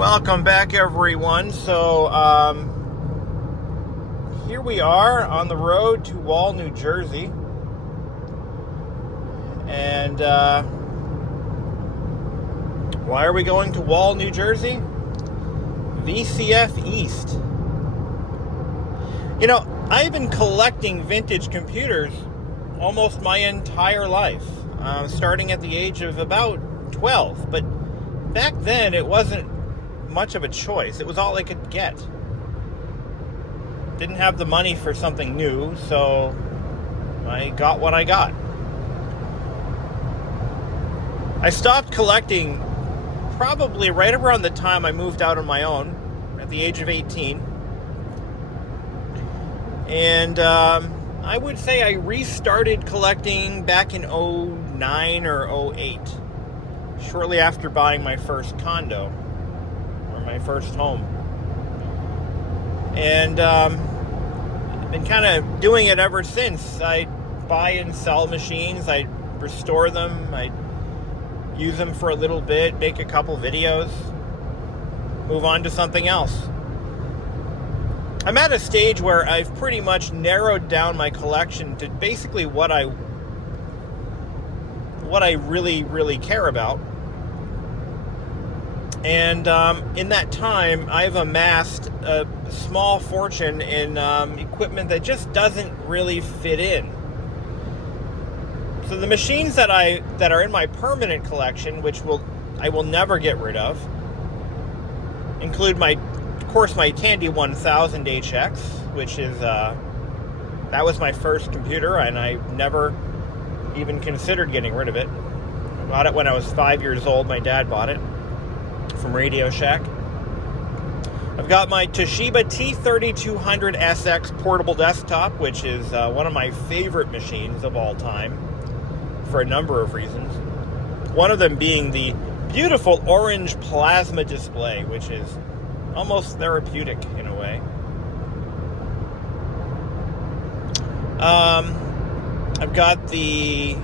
Welcome back, everyone. So, here we are on the road to Wall, New Jersey. And, why are we going to Wall, New Jersey? VCF East. You know, I've been collecting vintage computers almost my entire life, starting at the age of about 12. But back then, it wasn't much of a choice. It was all I could get. Didn't have the money for something new, so I got what I got. I stopped collecting probably right around the time I moved out on my own at the age of 18. And I would say I restarted collecting back in 09 or 08, shortly after buying my first condo, or my first home. And I've been kind of doing it ever since. I buy and sell machines, I restore them, I use them for a little bit, make a couple videos, move on to something else. I'm at a stage where I've pretty much narrowed down my collection to basically what I really, really care about. And in that time, I've amassed a small fortune in equipment that just doesn't really fit in. So the machines that are in my permanent collection, which I will never get rid of, include my Tandy 1000 HX, which is that was my first computer, and I never even considered getting rid of it. I bought it when I was 5 years old. My dad bought it from Radio Shack. I've got my Toshiba T3200SX portable desktop, which is one of my favorite machines of all time for a number of reasons. One of them being the beautiful orange plasma display, which is almost therapeutic in a way. I've got the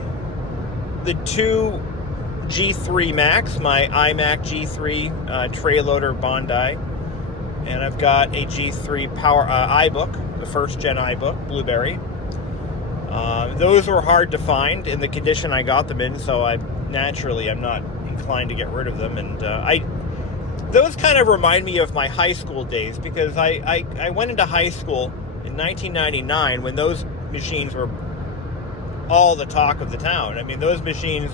two G3 Macs, my iMac G3 tray loader Bondi, and I've got a G3 Power iBook, the first gen iBook, Blueberry. Those were hard to find in the condition I got them in, so I'm not inclined to get rid of them. And those kind of remind me of my high school days, because I went into high school in 1999 when those machines were all the talk of the town. I mean, those machines,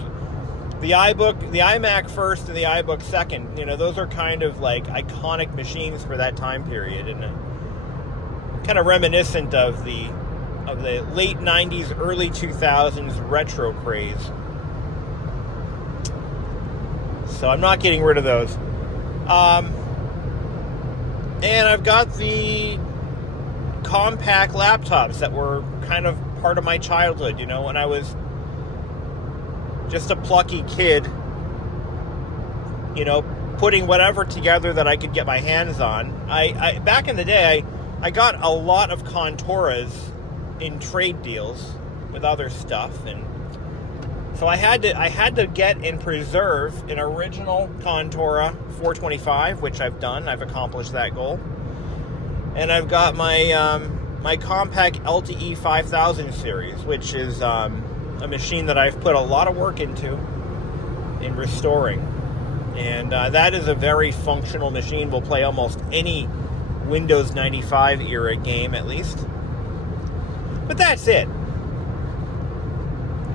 the iMac first and the iBook second, you know, those are kind of like iconic machines for that time period, and kind of reminiscent of the late 90s, early 2000s retro craze. So I'm not getting rid of those. And I've got the compact laptops that were kind of part of my childhood, you know, when I was just a plucky kid, you know, putting whatever together that I could get my hands on. I back in the day, I got a lot of Contoras in trade deals with other stuff, and so I had to get and preserve an original Contora 425, which I've done. I've accomplished that goal. And I've got my my compact LTE 5000 series, which is a machine that I've put a lot of work into in restoring. And that is a very functional machine. Will play almost any Windows 95 era game, at least. But that's it.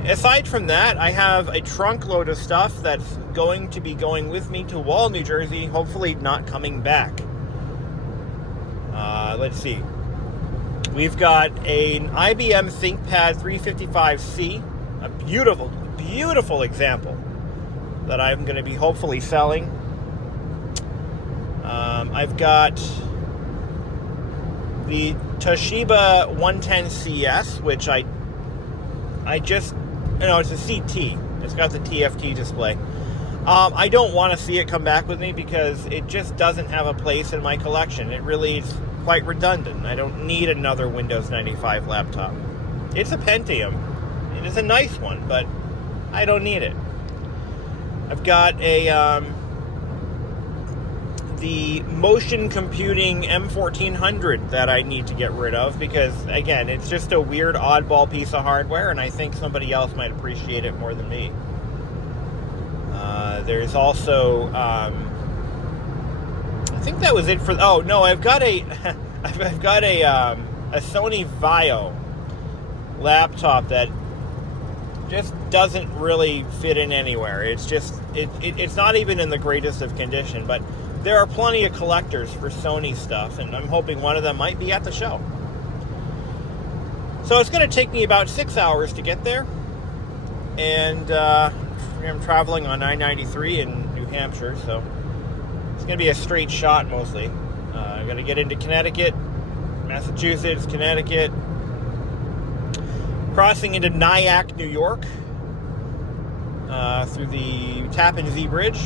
Aside from that, I have a trunk load of stuff that's going to be going with me to Wall, New Jersey, hopefully not coming back. Let's see. We've got an IBM ThinkPad 355C, a beautiful, beautiful example that I'm going to be hopefully selling. I've got the Toshiba 110CS, which I just, you know, it's a CT. It's got the TFT display. I don't want to see it come back with me because it just doesn't have a place in my collection. It really is quite redundant. I don't need another Windows 95 laptop. It's a Pentium. It is a nice one, but I don't need it. I've got a the motion computing M1400 that I need to get rid of because, again, it's just a weird oddball piece of hardware, and I think somebody else might appreciate it more than me. There's also, I think that was it for. Oh no, I've got a, I've got a Sony Vaio laptop that just doesn't really fit in anywhere. It's just it's not even in the greatest of condition, but there are plenty of collectors for Sony stuff, and I'm hoping one of them might be at the show. So it's going to take me about 6 hours to get there, and I'm traveling on I-93 in New Hampshire, so it's going to be a straight shot mostly. I'm going to get into Connecticut, Massachusetts, Connecticut, crossing into Nyack, New York, through the Tappan Zee Bridge.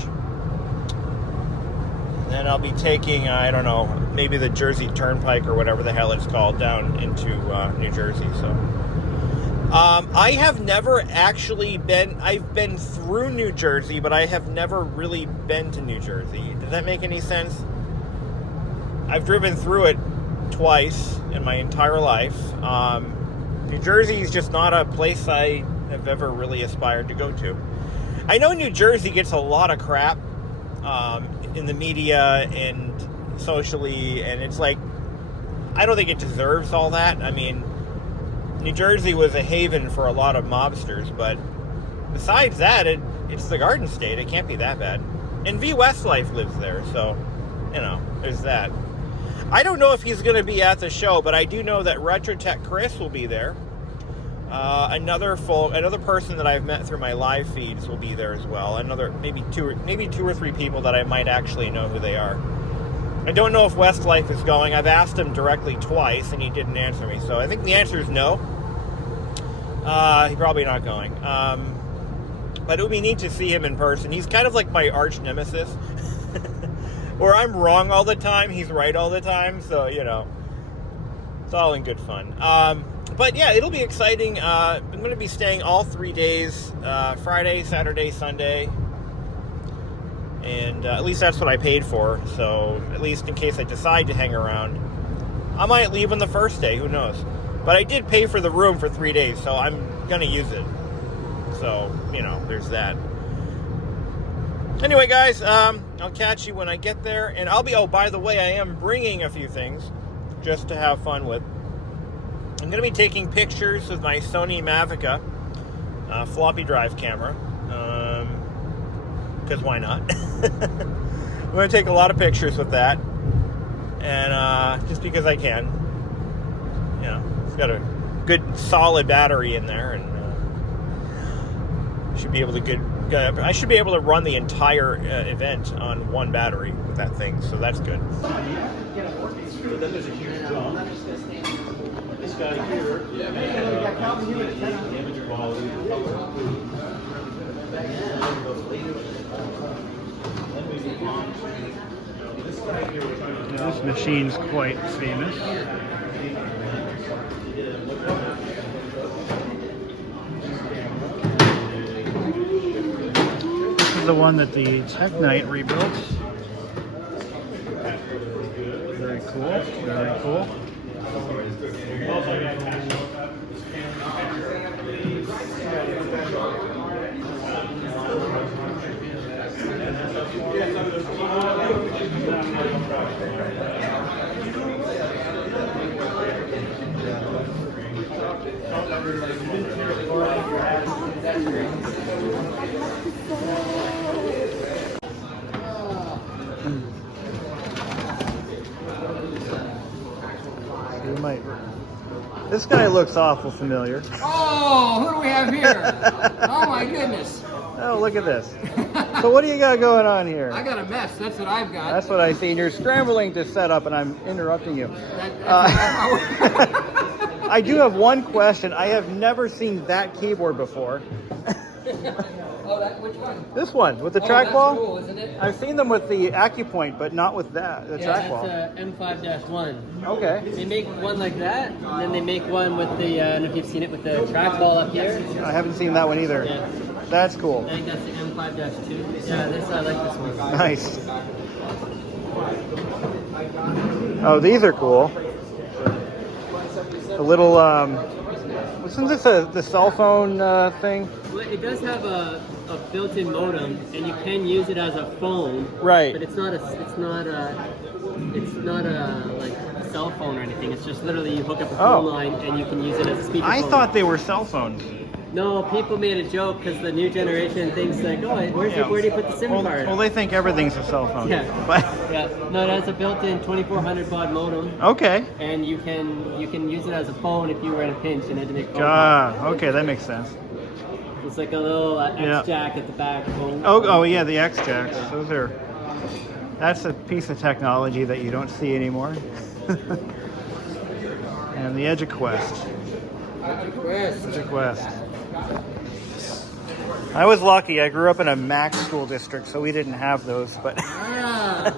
And then I'll be taking, I don't know, maybe the Jersey Turnpike or whatever the hell it's called down into New Jersey. So I have never actually been, I've been through New Jersey, but I have never really been to New Jersey. Does that make any sense? I've driven through it twice in my entire life. New Jersey is just not a place I have ever really aspired to go to. I know New Jersey gets a lot of crap in the media and socially, and it's like, I don't think it deserves all that. I mean, New Jersey was a haven for a lot of mobsters, but besides that, it's the Garden State. It can't be that bad. And V Westlife lives there, so, you know, there's that. I don't know if he's going to be at the show, but I do know that RetroTech Chris will be there. Another person that I've met through my live feeds will be there as well. Another maybe two or three people that I might actually know who they are. I don't know if Westlife is going. I've asked him directly twice, and he didn't answer me. So I think the answer is no. He's probably not going. But it would be neat to see him in person. He's kind of like my arch nemesis. Where I'm wrong all the time, he's right all the time. So, you know, it's all in good fun. But yeah, it'll be exciting. I'm going to be staying all 3 days, Friday, Saturday, Sunday. And at least that's what I paid for. So at least in case I decide to hang around, I might leave on the first day. Who knows? But I did pay for the room for 3 days, so I'm going to use it. So, you know, there's that. Anyway, guys, I'll catch you when I get there. And I'll be, oh, by the way, I am bringing a few things just to have fun with. I'm going to be taking pictures with my Sony Mavica floppy drive camera. Because why not? I'm going to take a lot of pictures with that. And just because I can. You know, it's got a good solid battery in there. And should be able to I should be able to run the entire event on one battery with that thing. So that's good. This guy here, image quality, this machine's quite famous. This is the one that the Tech Knight rebuilt. Very cool, very cool. This guy looks awful familiar. Oh, who do we have here? Oh my goodness. Oh, look at this. So what do you got going on here? I got a mess. That's what I've got. That's what I see. And you're scrambling to set up, and I'm interrupting you. I do have one question. I have never seen that keyboard before. Oh, which one? This one with the trackball. Cool, isn't it? I've seen them with the AcuPoint, but not with that. The trackball. That's M5-1. Okay. They make one like that, and then they make one with the, I don't know if you've seen it, with the trackball up here. I haven't seen that one either. Yeah. That's cool. I think that's the M5-2. Yeah, I like this one. Nice. Oh, these are cool. A little, wasn't this the cell phone thing? Well, it does have a built-in modem, and you can use it as a phone. Right. But it's not like a cell phone or anything. It's just literally you hook up a phone line and you can use it as a speakerphone. I thought they were cell phones. No, people made a joke because the new generation thinks like, oh, where do you put the SIM card? Well, they think everything's a cell phone. Yeah. But Yeah. No, it has a built-in 2400 baud modem. okay. And you can use it as a phone if you were in a pinch and had to make phone calls. Ah, okay, that makes sense. It's like a little X jack at the back. Oh yeah, the X jacks. That's a piece of technology that you don't see anymore. And the EduQuest. EduQuest. I was lucky. I grew up in a MAC school district, so we didn't have those. But I'm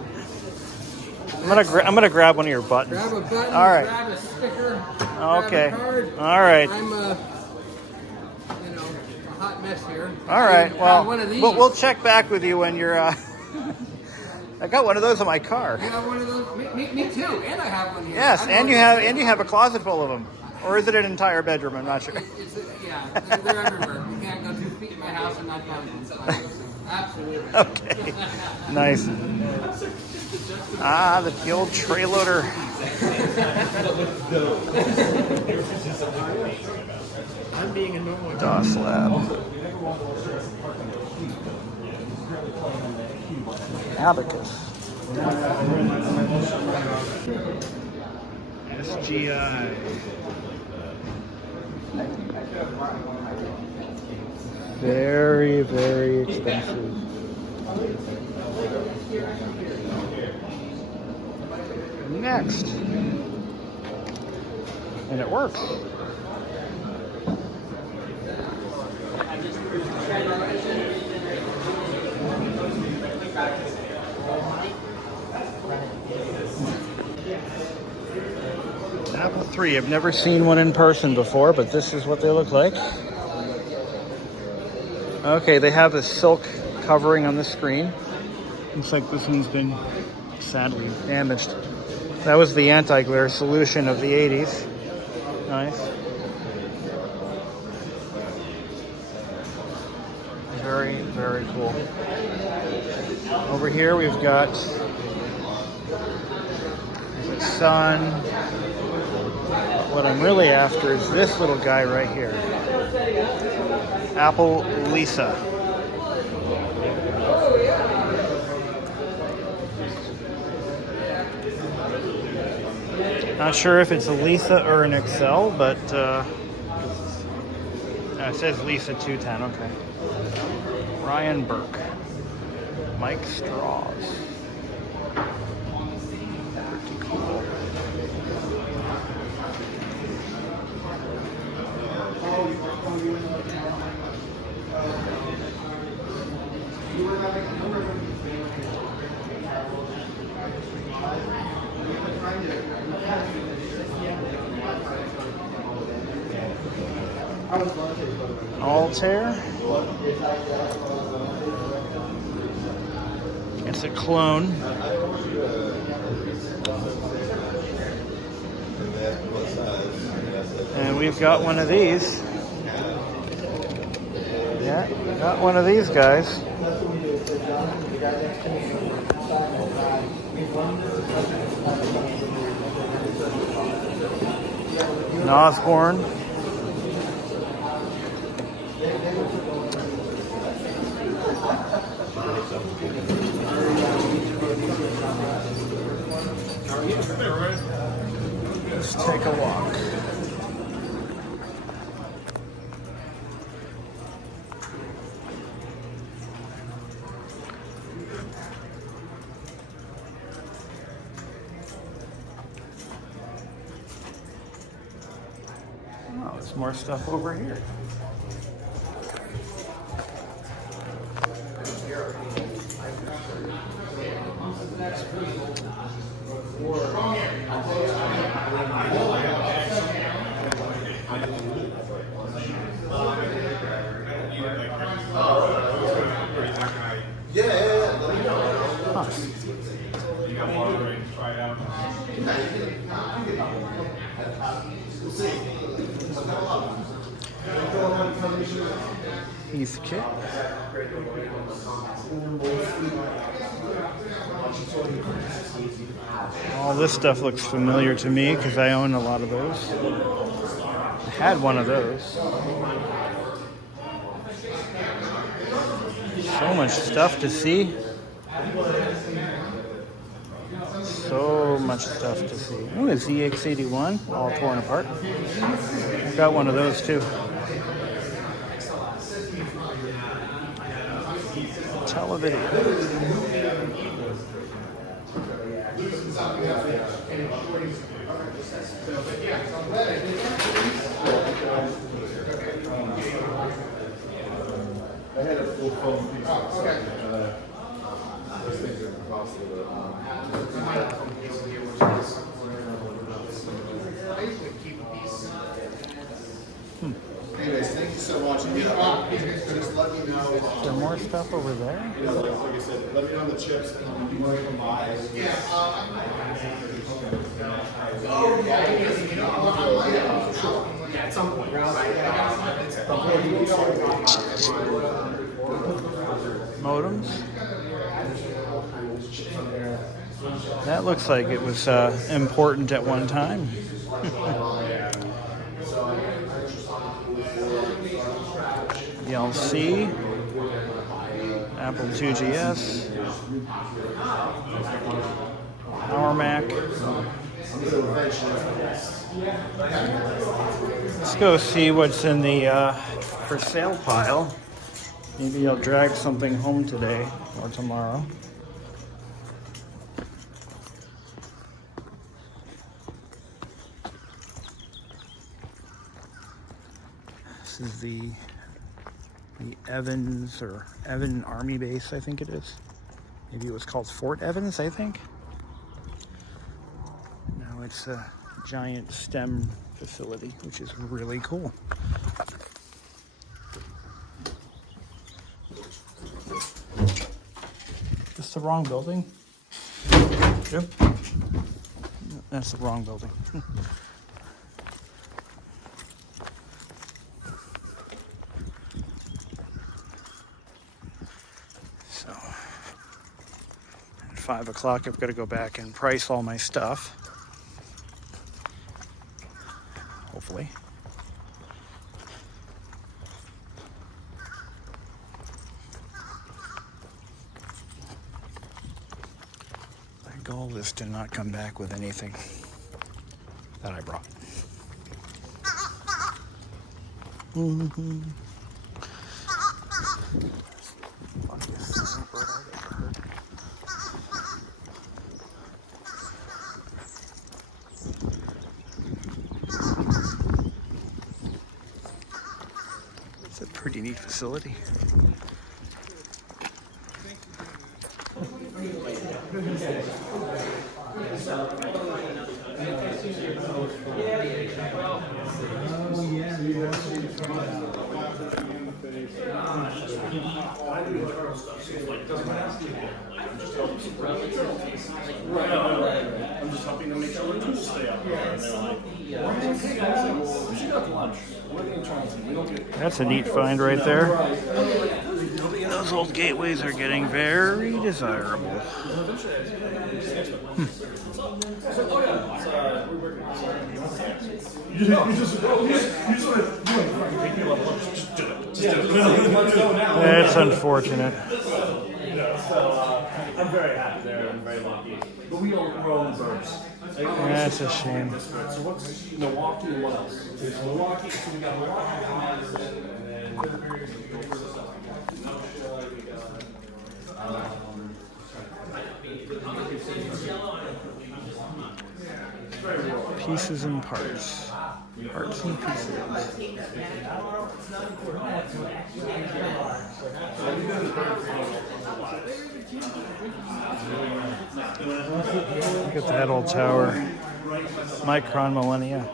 gonna grab one of your buttons. Grab a button. All right. Grab a sticker. Okay. Grab a card. All right. I'm a hot mess here. All right. Well, one of these. we'll check back with you when you're. I got one of those in my car. You have one of those? Me too. And I have one here. Yes, and you have a closet full of them, or is it an entire bedroom? I'm not sure. They're everywhere. You can't go 2 feet in my house and not find one. So absolutely. Okay. Nice. Ah, the old tray loader. I'm being a normal. DOS Lab. Abacus. SGI. Very, very expensive. Next. And it works. Apple III. I've never seen one in person before, but this is what they look like. Okay, they have a silk covering on the screen. Looks like this one's been sadly damaged. That was the anti-glare solution of the 80s. Nice. Very, very cool. Over here we've got the sun. What I'm really after is this little guy right here. Apple Lisa. Not sure if it's a Lisa or an Excel, but it says Lisa 210. Okay. Ryan Burke. Mike Straws. Pretty cool. Altair. It's a clone. And we've got one of these. Yeah, we got one of these guys. An Osborne. Let's take a walk. Oh, there's more stuff over here. Huh. Heath kit. All this stuff looks familiar to me because I own a lot of those. I had one of those. So much stuff to see. So much stuff to see. Ooh, a ZX81, all torn apart. I've got one of those too. Televideo. I had a full phone piece. Those things are costly. Anyways, thank you so much. Just let me know. Is there more stuff over there? You know, like I said, let me know the chips. You want to come by? Yeah. Yeah, at some point. Modems. That looks like it was important at one time. LC, Apple IIgs, Power Mac. Let's go see what's in the for sale pile. Maybe I'll drag something home today or tomorrow. This is the Evans or Evan Army Base, I think it is. Maybe it was called Fort Evans, I think. Now it's a giant STEM facility, which is really cool. Is the wrong building? Yep. That's the wrong building. So, at 5 o'clock, I've got to go back and price all my stuff. Hopefully. Goal is to not come back with anything that I brought. It's a pretty neat facility. I'm just helping to make sure we stay up there. And they're like, hey guys, we should go to lunch. We're going to try something. We don't get. That's a neat find right there. Those old gateways are getting very desirable. You just want to take me a level up. Just do it. Let's go now. That's unfortunate. So I'm very happy there. I'm very lucky. But we all grow in birds. That's a shame. So what's Milwaukee and what else? There's Milwaukee. So we got Milwaukee. Pieces and parts. Parts and pieces. Look at that old tower. Micron Millennia.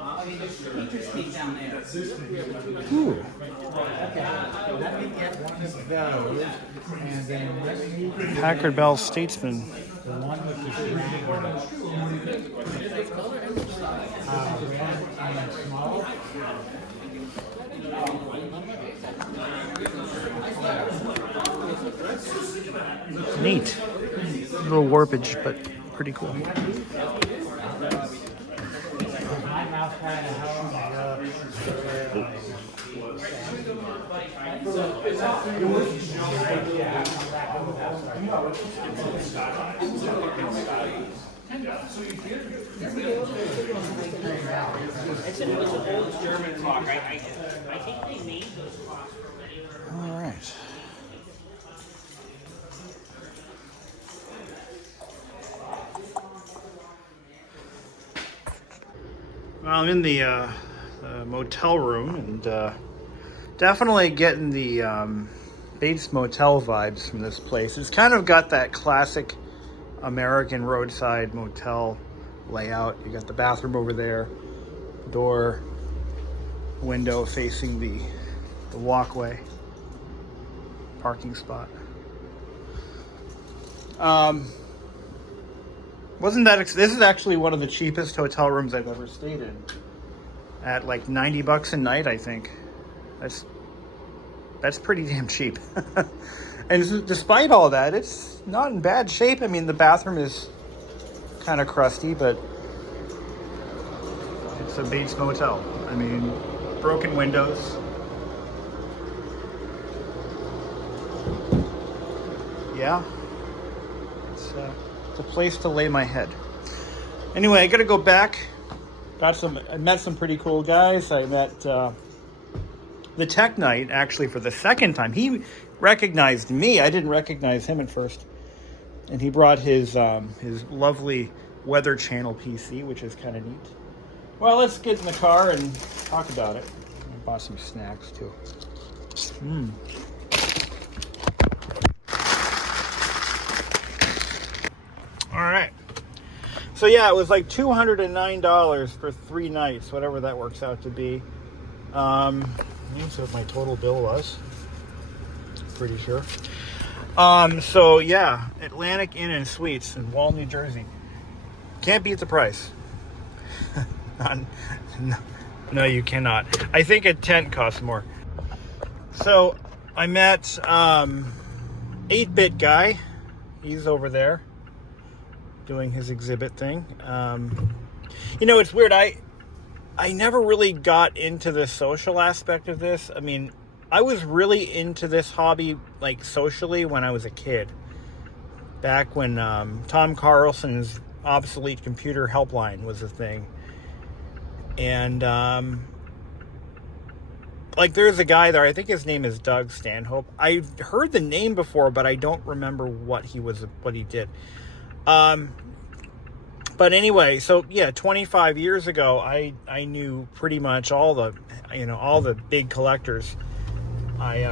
Ooh. Packard Bell Statesman. Neat. A little warpage, but pretty cool. It's an old German clock. I think they made those clocks already. All right. Well, I'm in the motel room and definitely getting the Bates Motel vibes from this place. It's kind of got that classic American roadside motel layout. You got the bathroom over there, door, window facing the walkway, parking spot. Wasn't that this is actually one of the cheapest hotel rooms I've ever stayed in, at like $90 a night, I think. That's pretty damn cheap. And despite all that, it's not in bad shape. I mean, the bathroom is kind of crusty, but it's a Bates Motel. I mean, broken windows. Yeah, it's a place to lay my head. Anyway, I gotta go back. I met some pretty cool guys. I met the Tech Knight actually for the second time. He recognized me. I didn't recognize him at first, and he brought his lovely Weather Channel PC, which is kind of neat. Well, let's get in the car and talk about it. I bought some snacks too. All right. So yeah, it was like $209 for 3 nights, whatever that works out to be. So what my total bill was. Pretty sure. So yeah, Atlantic Inn and Suites in Wall, New Jersey. Can't beat the price. No, you cannot. I think a tent costs more. So I met 8-bit guy. He's over there doing his exhibit thing. You know, it's weird. I never really got into the social aspect of this. I mean, I was really into this hobby, like, socially when I was a kid. Back when Tom Carlson's obsolete computer helpline was a thing. And, like, there's a guy there, I think his name is Doug Stanhope. I've heard the name before, but I don't remember what he did. But anyway, so yeah, 25 years ago, I knew pretty much all the big collectors. I,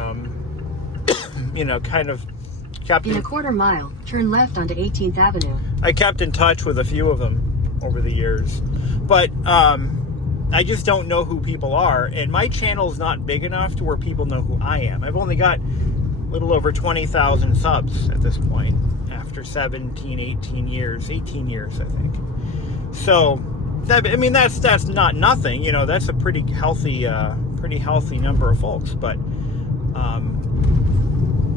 kind of kept... In a quarter mile, turn left onto 18th Avenue. I kept in touch with a few of them over the years. But, I just don't know who people are. And my channel is not big enough to where people know who I am. I've only got a little over 20,000 subs at this point. After 18 years, I think. So, that's not nothing. You know, that's a pretty healthy number of folks. But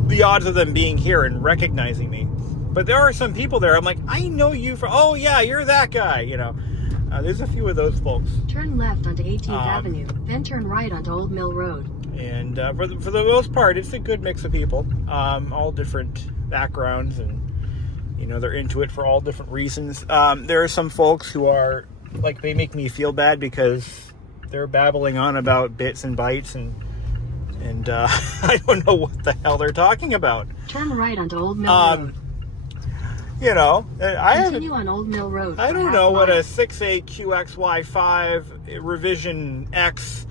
the odds of them being here and recognizing me. But there are some people there. I'm like, I know you from. Oh yeah, you're that guy. You know, there's a few of those folks. Turn left onto 18th Avenue, then turn right onto Old Mill Road. And for the most part, it's a good mix of people, all different backgrounds, and they're into it for all different reasons. There are some folks who are like, they make me feel bad because they're babbling on about bits and bytes, and I don't know what the hell they're talking about. Turn right onto Old Mill Road. Continue on Old Mill Road. I don't know what a 68QXY5 revision X,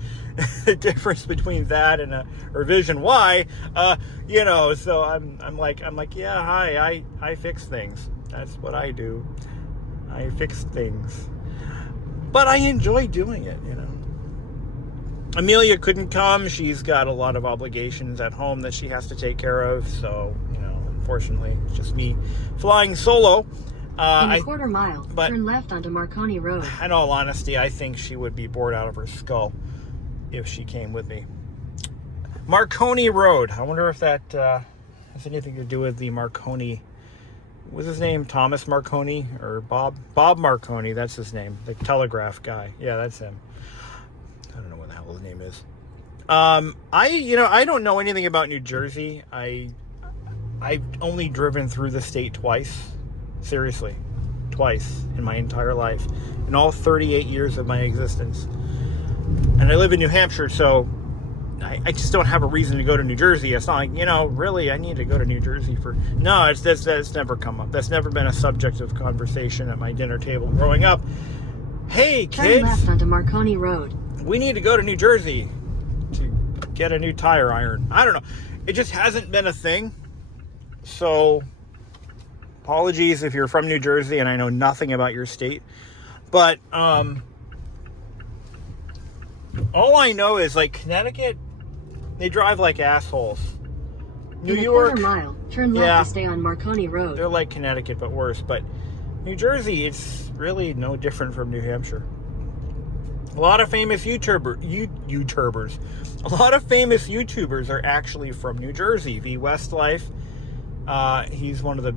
the difference between that and a revision Y, so I'm like, yeah, hi, I fix things. That's what I do. I fix things. but I enjoy doing it, you know. Amelia couldn't come. She's got a lot of obligations at home that she has to take care of. So, you know, unfortunately, it's just me flying solo. In a quarter mile, turn left onto Marconi Road. In all honesty, I think she would be bored out of her skull if she came with me. Marconi Road. I wonder if that has anything to do with the Marconi. What's his name? Thomas Marconi or Bob Marconi? That's his name. The telegraph guy. Yeah, that's him. I don't know what the hell his name is. I don't know anything about New Jersey. I've only driven through the state twice. Seriously, twice in my entire life, in all 38 years of my existence. And I live in New Hampshire, so I just don't have a reason to go to New Jersey. It's not like, you know, really, I need to go to New Jersey for... No, that's never come up. That's never been a subject of conversation at my dinner table growing up. Hey, kids! Turn left onto Marconi Road. We need to go to New Jersey to get a new tire iron. I don't know. It just hasn't been a thing. So... apologies if you're from New Jersey and I know nothing about your state, but all I know is, like, Connecticut, they drive like assholes. New York, quarter mile, turn left to stay on Marconi Road. They're like Connecticut but worse. But New Jersey, it's really no different from New Hampshire. A lot of famous YouTubers. A lot of famous YouTubers are actually from New Jersey. The Westlife, he's one of the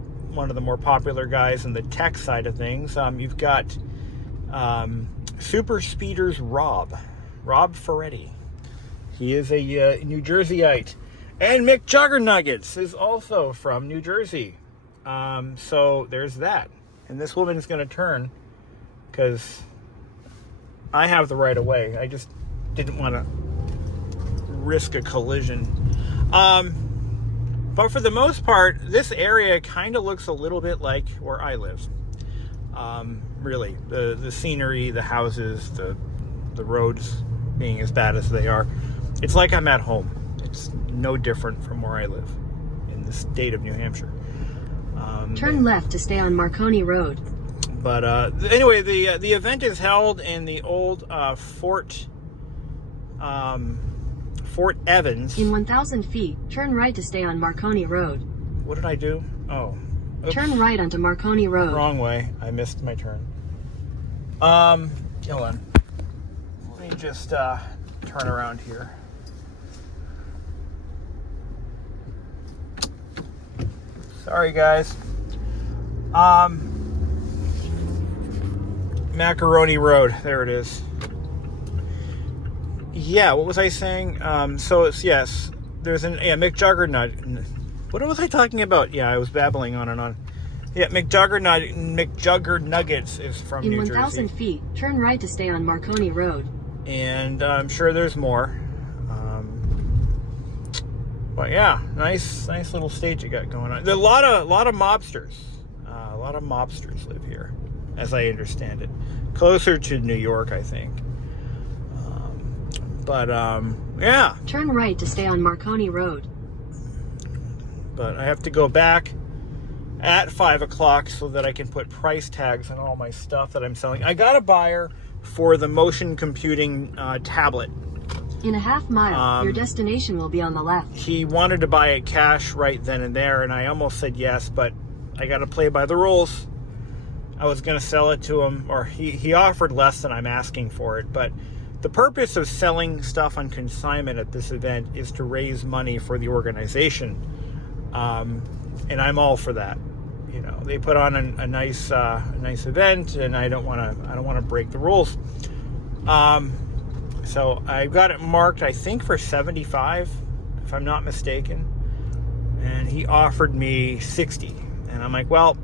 more popular guys in the tech side of things. You've got Super Speeders Rob Ferretti. He is a New Jerseyite. And Mick Juggernuggets is also from New Jersey. So there's that. And this woman is going to turn because I have the right of way. I just didn't want to risk a collision. But for the most part, this area kind of looks a little bit like where I live. Really, the scenery, the houses, the roads being as bad as they are. It's like I'm at home. It's no different from where I live in the state of New Hampshire. Turn left to stay on Marconi Road. But anyway, the event is held in the old Fort Evans. In 1,000 feet, turn right to stay on Marconi Road. What did I do? Oh. Oops. Turn right onto Marconi Road. Wrong way. I missed my turn. Hold on. Let me just turn around here. Sorry, guys. Macaroni Road. There it is. Yeah, what was I saying? So it's, yes, there's Mick Juggernaut. What was I talking about? Yeah, I was babbling on and on. Yeah, Mick Juggernuggets is from New Jersey. In 1,000 feet, turn right to stay on Marconi Road. And I'm sure there's more. But yeah, nice little stage you got going on. There are a lot of mobsters. A lot of mobsters live here, as I understand it. Closer to New York, I think. Yeah. Turn right to stay on Marconi Road. But I have to go back at 5 o'clock so that I can put price tags on all my stuff that I'm selling. I got a buyer for the motion computing tablet. In a half mile, your destination will be on the left. He wanted to buy it cash right then and there, and I almost said yes, but I got to play by the rules. I was going to sell it to him, or he offered less than I'm asking for it, but the purpose of selling stuff on consignment at this event is to raise money for the organization, and I'm all for that. You know, they put on a nice event, and I don't want to break the rules. So I got it marked, I think, for $75, if I'm not mistaken, and he offered me $60, and I'm like, well,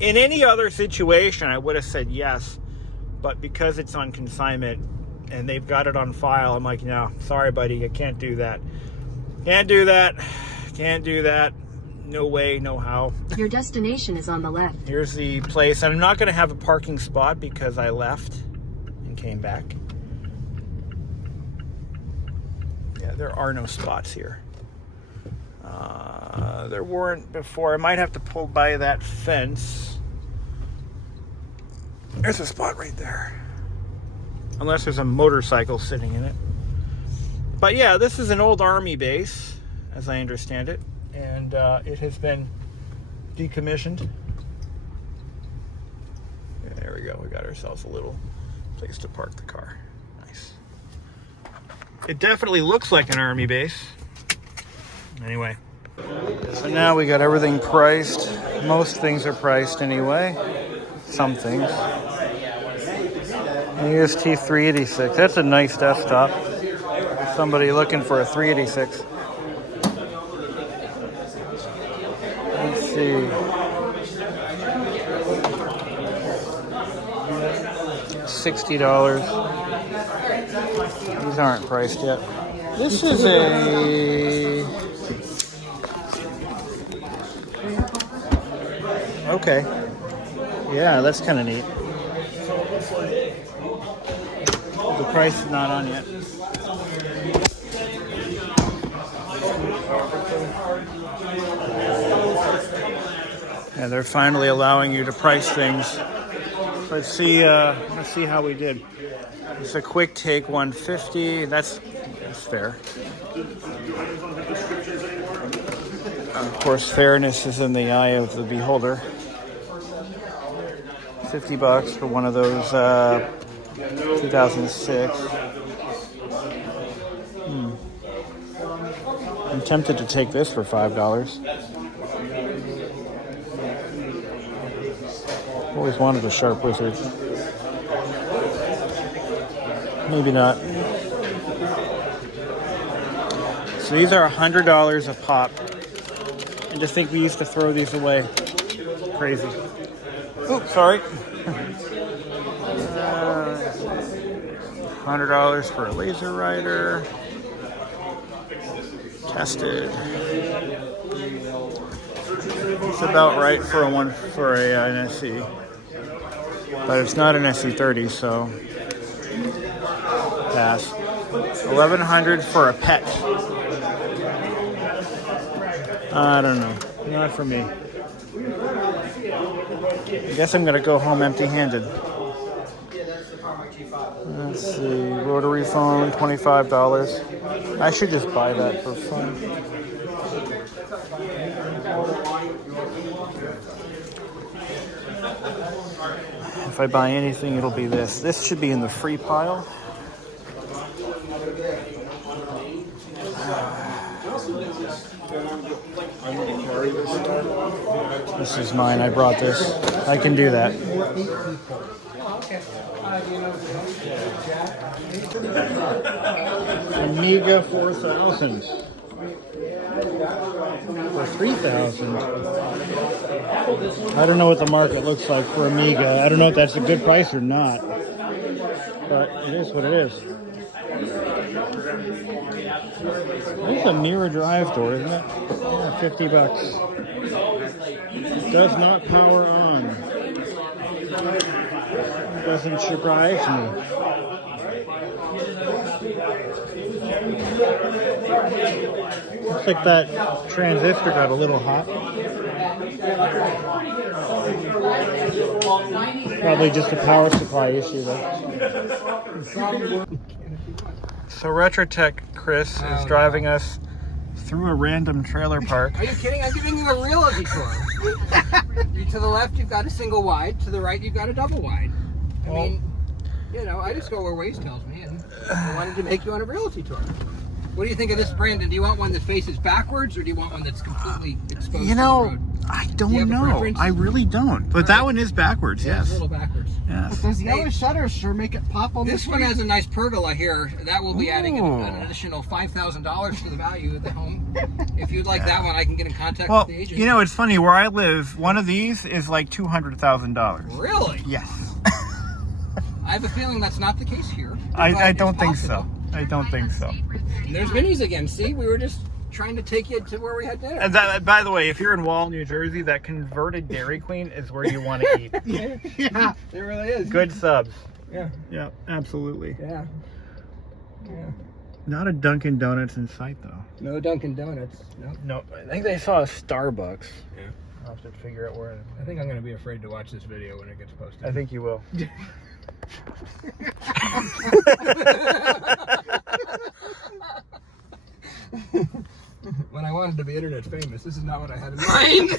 in any other situation, I would have said yes. But because it's on consignment and they've got it on file, I'm like, no, sorry, buddy, I can't do that. Can't do that. Can't do that. No way, no how. Your destination is on the left. Here's the place. And I'm not going to have a parking spot because I left and came back. Yeah, there are no spots here. There weren't before. I might have to pull by that fence. There's a spot right there. Unless there's a motorcycle sitting in it. But yeah, this is an old army base, as I understand it. And it has been decommissioned. Yeah, there we go. We got ourselves a little place to park the car. Nice. It definitely looks like an army base. Anyway. So now we got everything priced. Most things are priced anyway. Some things. UST 386. That's a nice desktop. Somebody looking for a 386. Let's see. $60. These aren't priced yet. This is a... Okay. Yeah, that's kind of neat. The price is not on yet. Yeah, they're finally allowing you to price things. Let's see how we did. It's a quick take 150. That's fair. Of course, fairness is in the eye of the beholder. $50 for one of those 2006. I'm tempted to take this for $5. Always wanted a Sharp Wizard. Maybe not. So these are $100 a pop. And just think we used to throw these away. Crazy. Oops, sorry. $100 for a laser rider. Tested. It's about right for an SE, but it's not an SE30, so pass. $1,100 for a pet. I don't know, not for me. I guess I'm gonna go home empty-handed. Let's see, rotary phone, $25. I should just buy that for fun. If I buy anything, it'll be this. This should be in the free pile. This is mine. I brought this. I can do that. Amiga 4000 for $3,000. I don't know what the market looks like for Amiga. I don't know if that's a good price or not, but it is what it is. It's a mirror drive door, isn't it? Yeah, $50. Does not power on. Doesn't surprise me. Looks like that transistor got a little hot. Probably just a power supply issue though. So Retrotech Chris is driving us through a random trailer park. Are you kidding? I'm giving you a realty tour. To the left, you've got a single wide. To the right, you've got a double wide. I mean, you know, I just go where Waze tells me, and I wanted to make you on a realty tour. What do you think of this, Brandon? Do you want one that faces backwards, or do you want one that's completely exposed to the road? I don't know. I really don't. But that one is backwards, Yeah, yes. it's a little backwards. Yes. But those yellow shutters sure make it pop on This one has a nice pergola here. That will be adding an additional $5,000 to the value of the home. If you'd like that one, I can get in contact with the agent. You know, it's funny. Where I live, one of these is like $200,000. Really? Yes. I have a feeling that's not the case here. I don't think so. I don't think so. And there's Vinny's again. See, we were just trying to take you to where we had dinner. And that, by the way, if you're in Wall, New Jersey, that converted Dairy Queen is where you want to eat. Yeah, it really is. Good subs. Yeah. Yeah, absolutely. Yeah. Yeah. Not a Dunkin' Donuts in sight, though. No Dunkin' Donuts. No. No, I think they saw a Starbucks. Yeah. I'll have to figure out where. I think I'm going to be afraid to watch this video when it gets posted. I think you will. When I wanted to be internet famous, this is not what I had in mind.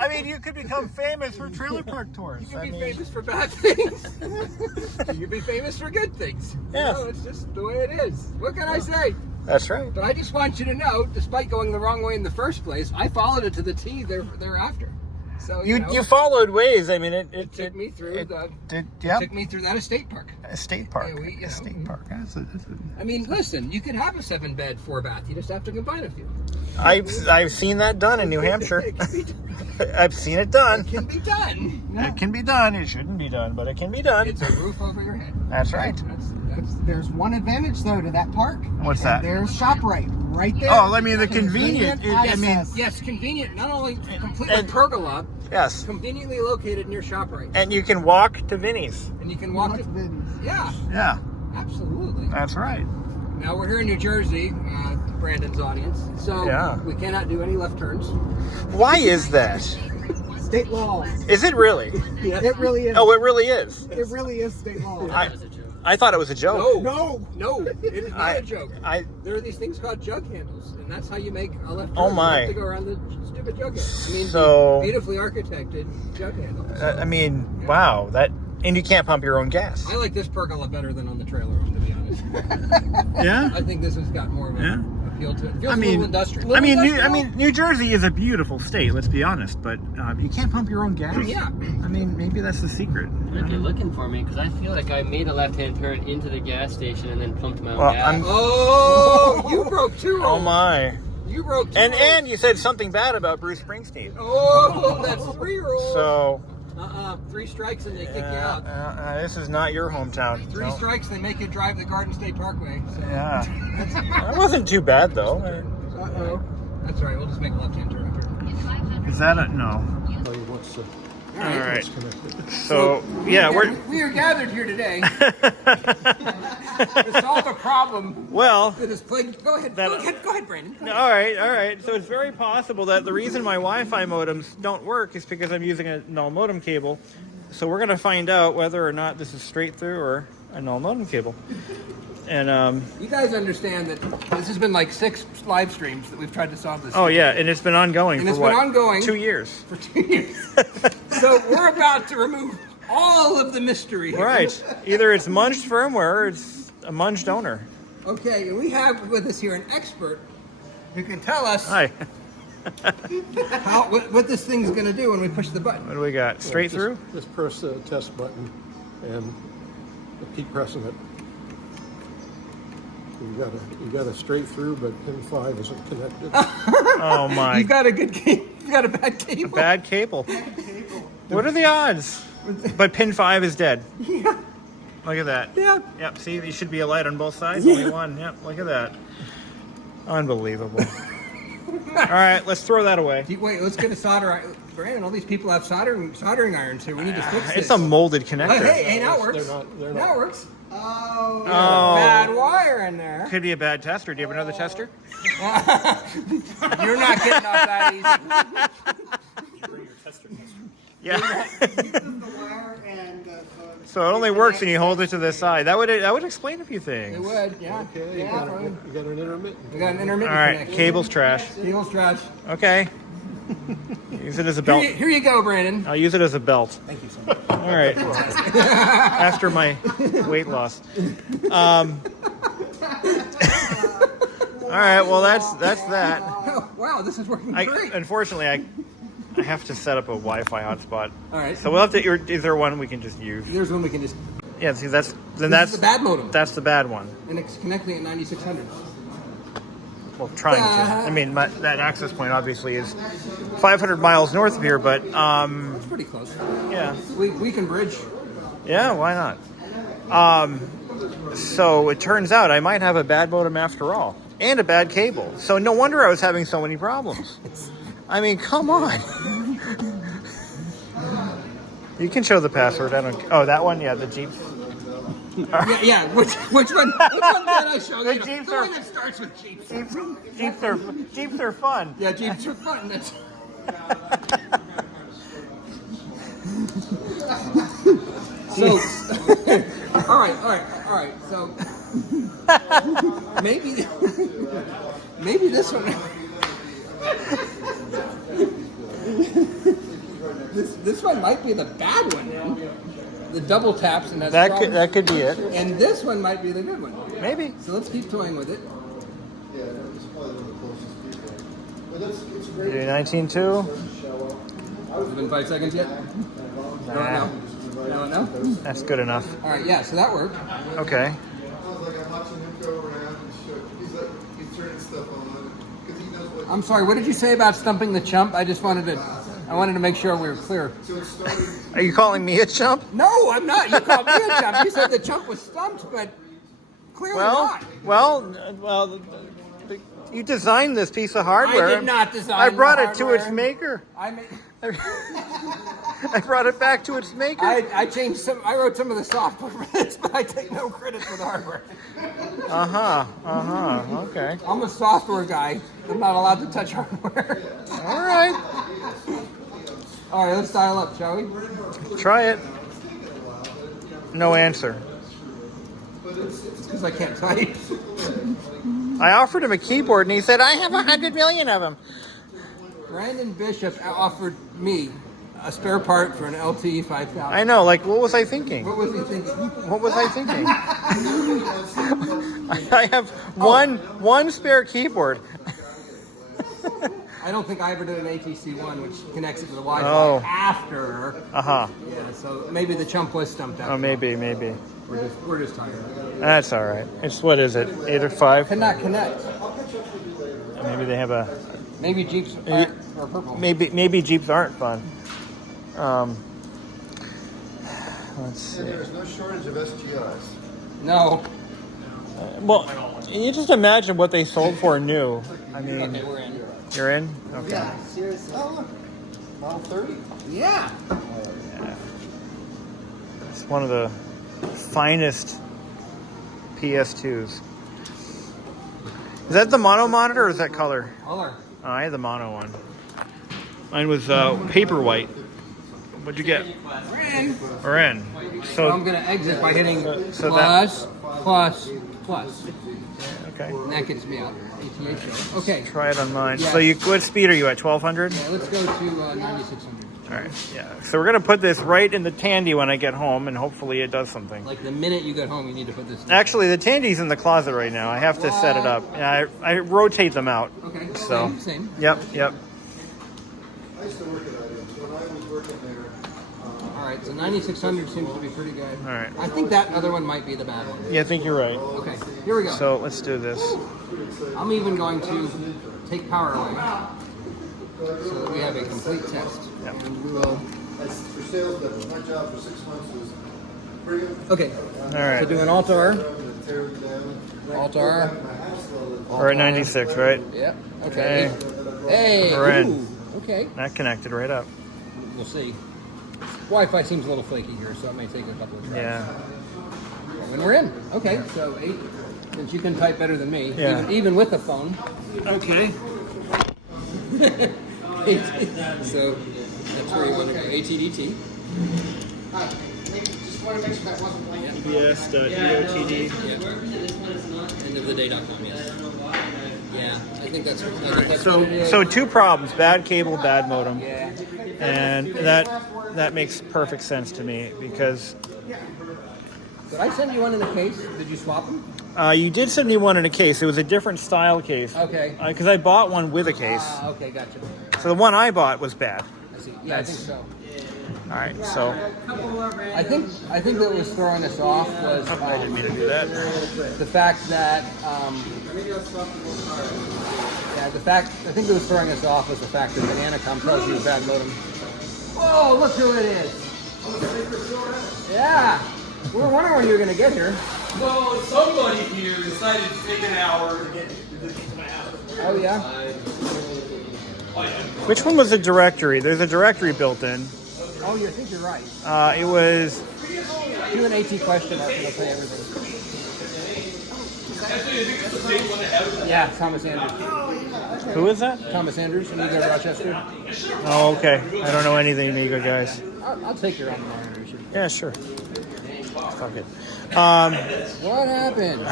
I mean, you could become famous for trailer park tours. You can be famous for bad things. You can be famous for good things. Yeah. You know, it's just the way it is. What can I say? That's right. But I just want you to know, despite going the wrong way in the first place, I followed it to the T thereafter. So You followed ways. I mean, it took me through took me through that estate park. Estate park. Yeah, Estate park. I mean, listen, you could have a 7-bed, 4-bath. You just have to combine a few. I've seen that done in New Hampshire. It can be done. I've seen it done. It can be done. No. It can be done. It shouldn't be done, but it can be done. It's a roof over your head. That's right. There's one advantage though to that park. What's that? There's ShopRite right there. Oh, I mean the convenient. I mean, Yes, convenient. Not only completely pergola. yes. Conveniently located near ShopRite. And you can walk to Vinny's. And you can walk to... Yeah, Yeah, absolutely. that's right. Now, we're here in New Jersey, Brandon's audience, so Yeah. we cannot do any left turns. Why is that? State law. Is it really? It really is. Oh, it really is. It really is state law. I thought it was a joke. No, it is not a joke. I There are these things called jug handles, and that's how you make a left turn. Oh, my. You have to go around the stupid jug handle. I mean, So- beautifully architected jug handles. I mean, wow. And you can't pump your own gas. I like this pergola better than on the trailer home, to be honest. Yeah. I think this has got more of an appeal to it. It feels I a mean, little industrial. I mean, Industrial? New Jersey is a beautiful state. Let's be honest, but you can't pump your own gas. Yeah. I mean, maybe that's the secret. If you're looking for me, because I feel like I made a left-hand turn into the gas station and then pumped my own Well, gas. I'm- Oh, you broke 2 rules. Oh my. You broke 2 And rules. you said something bad about Bruce Springsteen. Oh, that's 3 rules. So 3 strikes and they kick you out. this is not your hometown. 3 No. strikes, they make you drive the Garden State Parkway. So. Yeah. That wasn't too bad though. Uh-oh. That's all right. We'll just make a left-hand turn up here. Is that a no? All All right. So yeah, we are gathered here today to solve a problem well. that is plagued. Go ahead, Brandon. Go ahead. All right. So it's very possible that the reason my Wi-Fi modems don't work is because I'm using a null modem cable. So we're going to find out whether or not this is straight through or a null modem cable. And You guys understand that this has been like 6 live streams that we've tried to solve this. oh yeah, and it's been ongoing And for it's what? been ongoing 2 years. for 2 years. So we're about to remove all of the mystery here. Right. Either it's munged firmware or it's a munged owner. Okay, and we have with us here an expert who can tell us Hi. what this thing's going to do when we push the button. What do we got? Straight through? Just press the test button and keep pressing it. You got a straight through, but pin 5 isn't connected. Oh my. You've got a good cable. You've got a bad cable. Bad cable. What are the odds? But pin 5 is dead. Yeah. Look at that. Yeah. Yep, see, there should be a light on both sides. Only one. Yep, look at that. Unbelievable. All right, let's throw that away. Wait, let's get a solder iron. Brandon, all these people have soldering irons here. We need to fix this. It's a molded connector. Hey, now it works. They're Now not. it works. Oh. Oh. Bad wire in there. Could be a bad tester. Do you have another tester? You're not getting off that easy. Yeah. The wire and So it only works when you hold it to the side. That would explain a few things. It would, yeah. Okay, you got an intermittent. We got an intermittent All right, connection. cable's trash. Cable's trash. Okay. Use it as a belt. Here you go, Brandon. I'll use it as a belt. Thank you so much. All right. After my weight loss. All right. Well, that's that. Oh, wow, this is working great. Unfortunately, I have to set up a Wi-Fi hotspot. All right. So we'll have to. Is there one we can just use? There's one we can just. Yeah. See, that's This is the bad modem. That's the bad one. And it's connecting at 9600. Well, trying to. I mean, that access point obviously is 500 miles north of here, but That's pretty close. yeah. We can bridge. Yeah, why not? So it turns out I might have a bad modem after all, and a bad cable. So no wonder I was having so many problems. I mean, come on. You can show the password. I don't. Oh, that one. Yeah, the Jeep. Yeah. Which one did I show you? The Jeeps the are- one that starts with Jeeps. Jeeps are fun. Yeah, Jeeps are fun. That's. So, all right. So, maybe this one. This one might be the bad one now. The double taps and That could be it. And this one might be the good one. Maybe. So let's keep toying with it. Yeah, it's probably one of the closest people. But it's a great. Do 19.2. Has it been 5 seconds yet? No. That's good enough. All right, yeah. So that worked. Okay. I was like, I'm watching him go around and show. He's like, he's turning stuff on because he knows what. I'm sorry. What did you say about stumping the chump? I wanted to make sure we were clear. So it started. Are you calling me a chump? No, I'm not. You called me a chump. You said the chump was stumped, but clearly not. Well. You designed this piece of hardware. I did not design. I brought the it to its hardware. maker. I made. I brought it back to its maker. I changed some. I wrote some of the software for this, but I take no credit for the hardware. Okay. I'm a software guy. I'm not allowed to touch hardware. All right. All right, let's dial up, shall we? Try it. No answer. Because I can't type. I offered him a keyboard and he said, I have 100 million of them. Brandon Bishop offered me a spare part for an LT 5000. I know, like, what was I thinking? What was he thinking? What was I thinking? I have one spare keyboard. I don't think I ever did an ATC1, which connects it to the Wi-Fi after. Uh-huh. Yeah, so maybe the chump was stumped out. Oh, maybe. We're just tired. That's all right. It's, what is it, 8 or 5? Cannot connect. Maybe they have a... Maybe Jeeps are purple. Maybe Jeeps aren't fun. Let's see. There's no shortage of STIs. No. Well, you just imagine what they sold for new. I mean, Okay, we're in. you're in? Okay. Yeah, seriously. Oh, look. Model 30. Yeah. It's one of the finest PS2s. Is that the mono monitor or is that color? Color. Oh, I had the mono one. Mine was paper white. What'd you get? We're in. So I'm going to exit by hitting so plus. Okay. And that gets me out. ATA show. Okay. Try it on mine. Yes. So what speed are you at? 1200? Yeah, let's go to 9600. All right. Yeah. So we're gonna put this right in the Tandy when I get home, and hopefully it does something. Like the minute you get home, you need to put this in. Actually, the Tandy's in the closet right now. I have to set it up. Yeah, I rotate them out. Okay. So. Same. Yep. I used to work at IBM, so when I was working there. All right. So 9600 seems to be pretty good. All right. I think that other one might be the bad one. Yeah, I think you're right. Okay. Here we go. So let's do this. I'm even going to take power away so that we have a complete test. Yep. And we will. That's for sales, that was my job for 6 months was bring them. Okay. All right. So do an Alt-R. Tear them down. Alt-R. We're at 96, right? Yep. Okay. Hey. We're in. Ooh. Okay. That connected right up. We'll see. Wi-Fi seems a little flaky here, so it may take a couple of tries. Yeah. When we're in. Okay. So 8. Since you can type better than me, Yeah. even with a phone. Okay. So that's where you want to go. ATDT. Just want to make sure that wasn't blank. EBS.EOTD. End of the day.com, yes. Yeah, I think that's what it is. So two problems: bad cable, bad modem, Yeah. and that makes perfect sense to me because Did I send you one in a case? Did you swap them? you did send me one in a case. It was a different style case. Okay. Because I bought one with a case. Okay, gotcha. So the one I bought was bad. I see. Yeah, I think so. All right. So I think what was throwing us off was I didn't mean to do that. the fact that I think what was throwing us off was the fact that Bananacom tells you a bad modem. Whoa! Look who it is. Yeah. We were wondering when you were going to get here. Well, somebody here decided to take an hour to get to my house. Oh yeah. Which one was the directory? There's a directory built in. Oh, I think you're right. It was Do an AT question mark and I'll tell you everything. Yeah, Thomas Andrews. Who is that? Thomas Andrews, Amiga Rochester. Oh, okay. I don't know anything Amiga, guys. I'll take your own interview. Yeah, sure. Fuck it. What happened?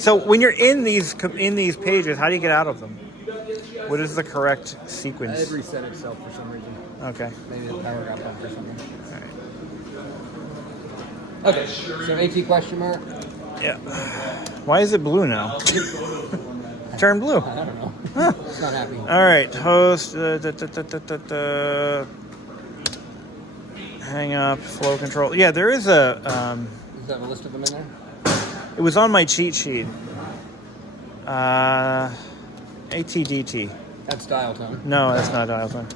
So when you're in these pages, how do you get out of them? What is the correct sequence? It reset itself for some reason. Okay. Maybe the power got bumped or something. All right. Okay. So AT question mark. Yeah. Why is it blue now? Turn blue. I don't know. Huh. It's not happy. All right. Host. Hang up. Flow control. Yeah, there is a. Is that a list of them in there? It was on my cheat sheet. ATDT. That's dial tone. No, that's not dial tone.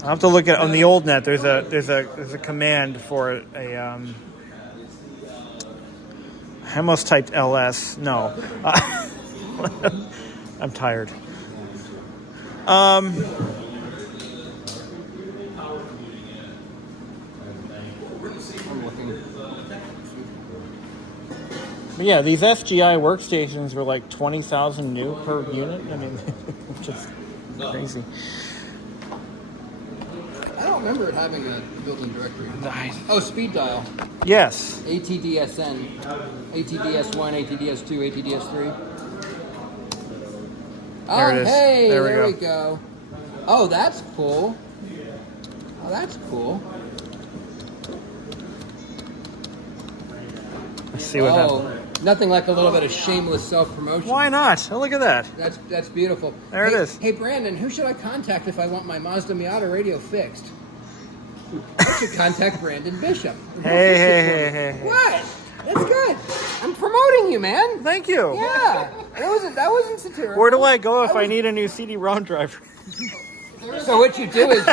I'll have to look at on the old net. There's a command for a. I almost typed ls. No, I'm tired. But yeah, these SGI workstations were like 20,000 new per unit. I mean, just crazy. I don't remember it having a built-in directory. Oh, speed dial. Yes. ATDSN, ATDS1, ATDS2, ATDS3. Oh, There it is. hey, There there we we go. Oh, that's cool. Oh, that's cool. Let's see what happens. Nothing like a little bit of shameless self-promotion. Why not? Oh, look at that. That's beautiful. There it is. Hey, Brandon, who should I contact if I want my Mazda Miata radio fixed? I should contact Brandon Bishop. Hey. What? That's good. I'm promoting you, man. Thank you. Yeah. That wasn't satirical. Where do I go if I need a new CD-ROM driver? So what you do is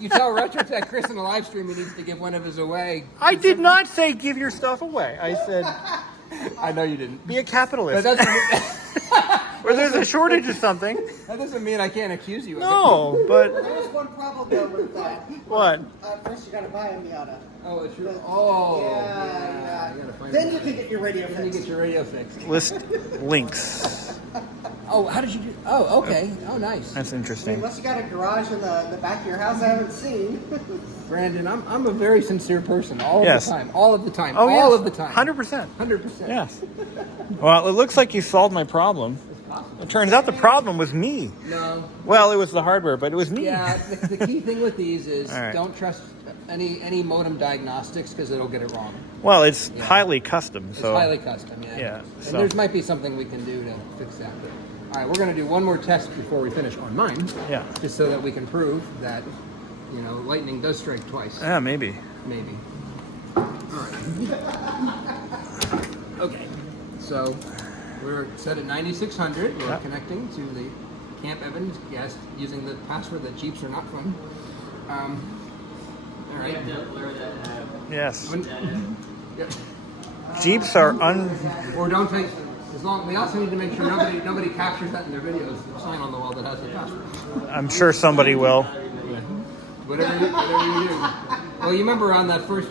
you tell RetroTech Chris in the live stream he needs to give one of his away. I did not say give your stuff away. I said I know you didn't. be a capitalist. But Or there's a shortage of something. That doesn't mean I can't accuse you of it. No, but There's one problem though with that. what? First you gotta buy a Miata. Oh, it's your. Oh, Yeah. You gotta find Then it. you can get your radio Then you fixed. get your radio fixed. List links. Oh, how did you do? Oh, okay. Oh, nice. That's interesting. Unless you got a garage in the back of your house I haven't seen. Brandon, I'm a very sincere person. All of Yes. the time. All of the time. Oh, all yes. of the time. 100%. 100%. Yes. Well, it looks like you solved my problem. It turns out the problem was me. No. Well, it was the hardware, but it was me. Yeah. The key thing with these is All right. don't trust any modem diagnostics because it'll get it wrong. Well, it's highly custom, It's so highly custom. Yeah. Yeah, And so- there might be something we can do to fix that. All right, we're going to do one more test before we finish on mine. Yeah. Just so that we can prove that, lightning does strike twice. yeah, maybe. Maybe. All right. Okay. So we're set at 9600. We're connecting to the Camp Evans guest using the password that Jeeps are not fun. All right. Yes. Yeah. Jeeps are Or don't take. We also need to make sure nobody captures that in their videos. The sign on the wall that has the password. I'm sure somebody will. Whatever you do. Well, you remember on that first.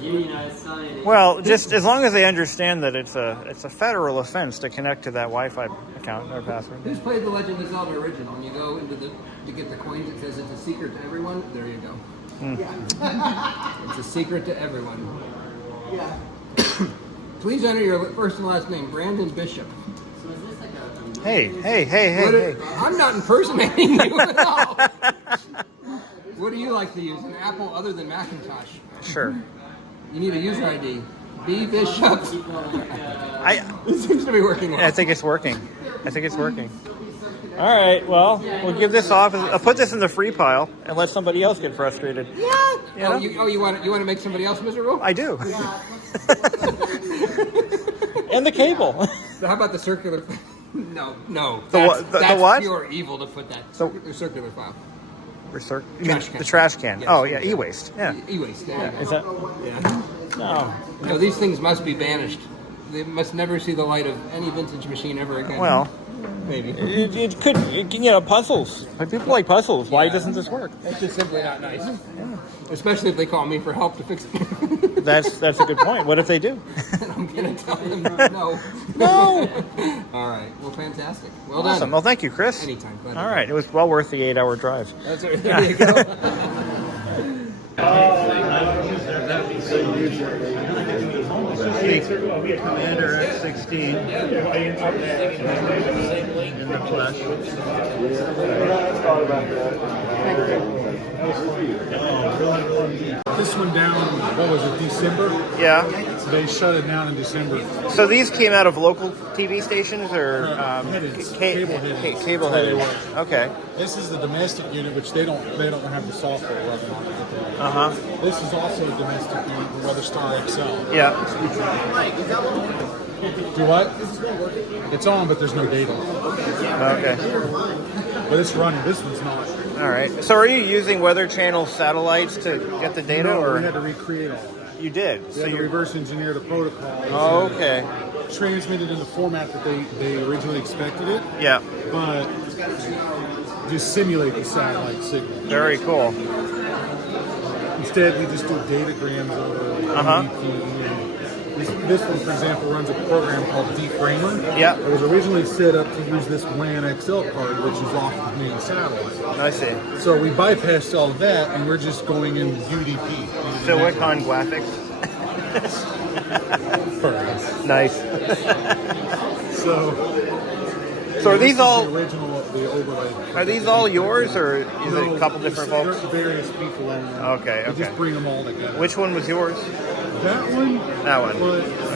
Well, just as long as they understand that it's a federal offense to connect to that Wi-Fi account or password. Who's played the Legend of Zelda original? When you go to get the coins, it says it's a secret to everyone. There you go. It's a secret to everyone. Yeah. Please enter your first and last name, Brandon Bishop. Hey. I'm not impersonating you at all. What do you like to use? An Apple other than Macintosh? Sure. You need a user ID. B Bishop. It seems to be working well. I think it's working. All right. Well, we'll give this off. I'll put this in the free pile and let somebody else get frustrated. Yeah. You know? You want to make somebody else miserable? I do. And the cable. So how about the circular? No. The That's what? pure evil to put that circular file. The trash can. Yes. Oh yeah, e-waste. Yeah. E-waste. There you go. Is that? Yeah. No. No, these things must be banished. They must never see the light of any vintage machine ever again. Well, Maybe. It could, puzzles. People like puzzles. Why doesn't this work? It's just simply not nice. Especially if they call me for help to fix it. That's a good point. What if they do? I'm going to tell them no. No. All right. Well, fantastic. Well Awesome. done. Well, thank you, Chris. Anytime. Glad All right. It was well worth the 8-hour drive. That's right. There you go. Commander X-16 in the flesh. This one down, what was it, December? Yeah. They shut it down in December. So these came out of local TV stations or Cable headed? Okay. This is the domestic unit, which they don't have the software running on it. This is also a domestic unit, the Weather Star XL. Yeah. Do what? It's on, but there's no data. Okay. But it's running. This one's not. All right. So are you using Weather Channel satellites to get the data, No, or we had to recreate all of that. you did? We So had to you reverse engineer the protocol. Oh, okay. Transmit it in the format that they originally expected it. Yeah. But just simulate the satellite signal. Very cool. Instead, we just do datagrams over MVP. This one, for example, runs a program called Deframer. Yeah. It was originally set up to use this WAN XL card, which is off the main satellite. I see. So we bypassed all of that, and we're just going in UDP. Silicon graphics. Nice. So are these all? the original the overlay? Are these all yours, or is it a couple different folks? There's various people on there. Okay. We just bring them all together. Which one was yours? That one. That one.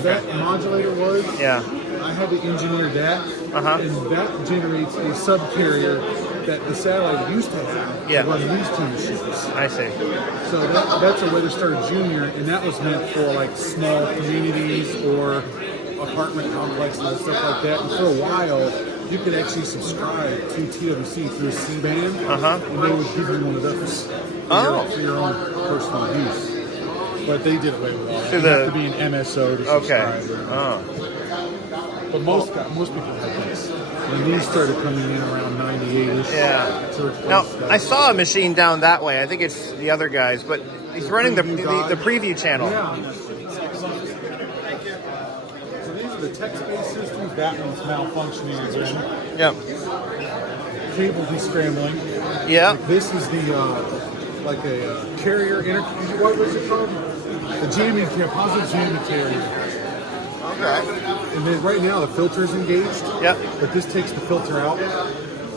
That modulator was. Yeah. I had to engineer that, and that generates a subcarrier that the satellite used to have to run these two machines. I see. So that's a Weather Star Junior, and that was meant for like small communities or apartment complexes and stuff like that. And for a while, you could actually subscribe to TWC through C-band, and they would give you one of those for your own personal use. But they did away with all that. You have to be an MSO to subscribe. But most people have this. When these started coming in around 98-ish. Yeah. Now, I saw a machine down that way. I think it's the other guys, but he's running the preview channel. Yeah. So these are the text-based systems. That one's malfunctioning again. Yep. Cable descrambling. Yeah. This is the like a carrier what was it called? The jamming positive jamming carrier. Okay. And then right now the filter's engaged. Yep. But this takes the filter out.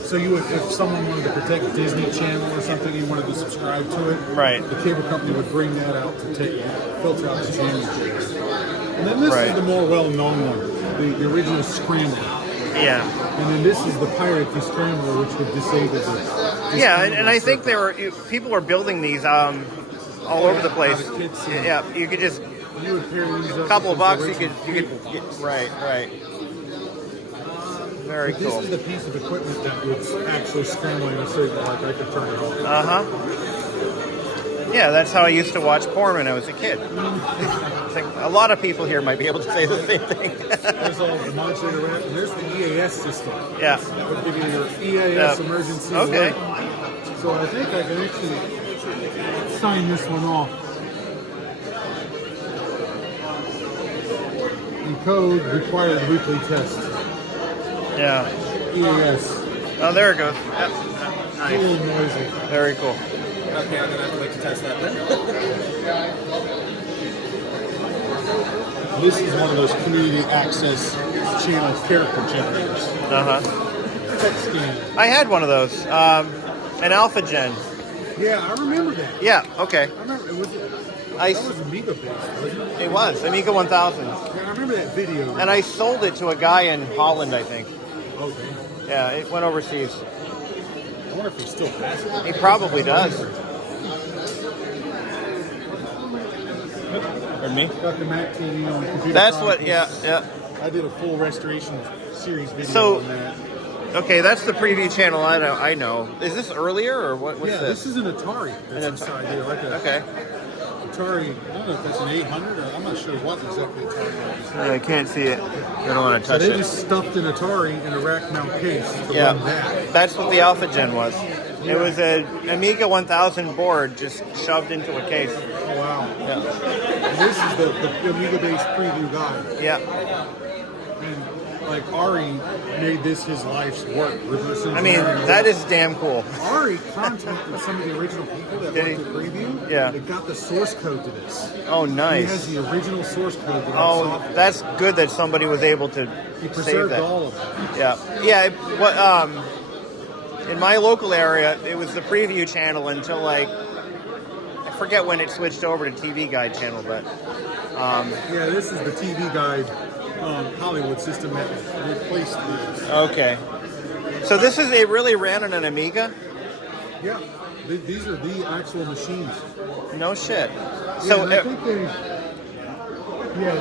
So you would, if someone wanted to protect Disney Channel or something, you wanted to subscribe to it. Right. The cable company would bring that out to take filter out the jamming carrier. And then this is the more well-known one, the original scrambler. Yeah. And then this is the pirate scrambler, which would disable the. Yeah, and I think people are building these all over the place. Yeah, you could just a couple of bucks. You could get, right. Very cool. This is the piece of equipment that was actually scrambling a signal, like I could turn it off. Yeah, that's how I used to watch porn when I was a kid. I think a lot of people here might be able to say the same thing. There's all the modulator ramp, and there's the EAS system. Yeah. That would give you your EAS emergency alert. So I think I can actually sign this one off. Code required weekly test. Yeah. EAS. Oh, there it goes. Yep. Nice. It's a little noisy. Very cool. Okay, I'm gonna have to wait to test that then. This is one of those community access channel character generators. Text scan. I had one of those. An Alpha Gen. Yeah, I remember that. Yeah. Okay. I remember that was Amiga based, wasn't it? It was Amiga 1000. Yeah, I remember that video. And I sold it to a guy in Holland, I think. Oh, damn. Yeah, it went overseas. I wonder if he still has it. He probably does. Pardon me? Got the Mac TV on computer. That's what. Yeah. I did a full restoration series video So, on that. Okay, that's the preview channel. I know. Is this earlier or what? What's this is an Atari that's inside here. Like a Atari, I don't know if that's an 800 or I'm not sure what exactly Atari is. I can't see it. I don't want to So touch they it. just stuffed an Atari in a rack mount case to Yeah, run that. that's what the Alpha Gen was. It was an Amiga 1000 board just shoved into a case. Oh, wow. Yeah. And this is the Amiga-based preview guide. Yeah. And, like, Ari made this his life's work. I mean, that is damn cool. Ari contacted some of the original people that Did worked at preview. Yeah. They got the source code to this. Oh, He nice. has the original source code to that Oh, software. that's good that somebody was able to He save preserved that. all of it. Yeah, yeah. In my local area, it was the preview channel until like I forget when it switched over to TV Guide channel, but Yeah, this is the TV Guide Hollywood system that replaced these. okay. So it really ran on an Amiga? Yeah, these are the actual machines. No shit. So So I think they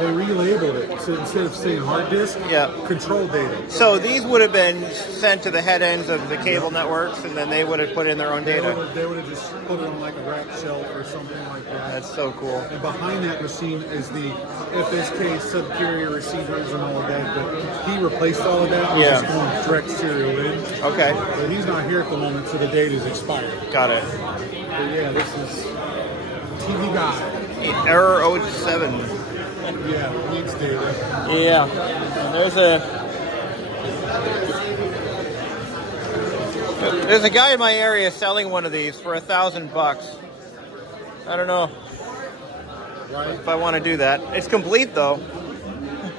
relabeled it. So instead of saying hard disk, control data. So these would have been sent to the head ends of the cable networks, and then they would have put in their own data. They would have just put it on like a rack shelf or something like that. That's so cool. And behind that machine is the FSK sub-carrier receivers and all of that. But he replaced all of that. He's Yeah. just going direct serial in. Okay. But he's not here at the moment, so the data is expired. Got it. But yeah, this is TV Guide. Error 07. Yeah, needs data. Yeah. And there's a guy in my area selling one of these for $1,000. I don't know if I want to do that. It's complete though.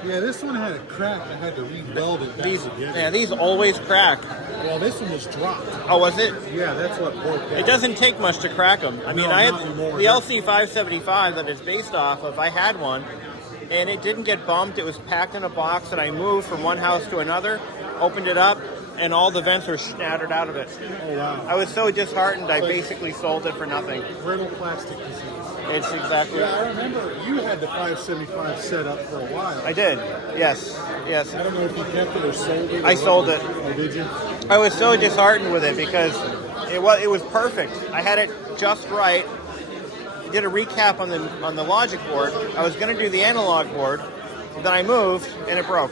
Yeah, this one had a crack. I had to rebuild it back together. These always crack. Well, this one was dropped. Oh, was it? Yeah, that's what broke down. It doesn't take much to crack them. I mean, No, I had not anymore. the LC575 that it's based off of. I had one, and it didn't get bumped. It was packed in a box, and I moved from one house to another, opened it up, and all the vents were shattered out of it. Oh, wow. I was so disheartened, I basically sold it for nothing. Brittle plastic disease. It's exactly. Yeah, I remember you had the 575 set up for a while. I did. Yes. Yes. I don't know if you kept it or sold it. I sold it. Oh, did you? I was so disheartened with it because it was perfect. I had it just right. Did a recap on the logic board. I was going to do the analog board, then I moved and it broke.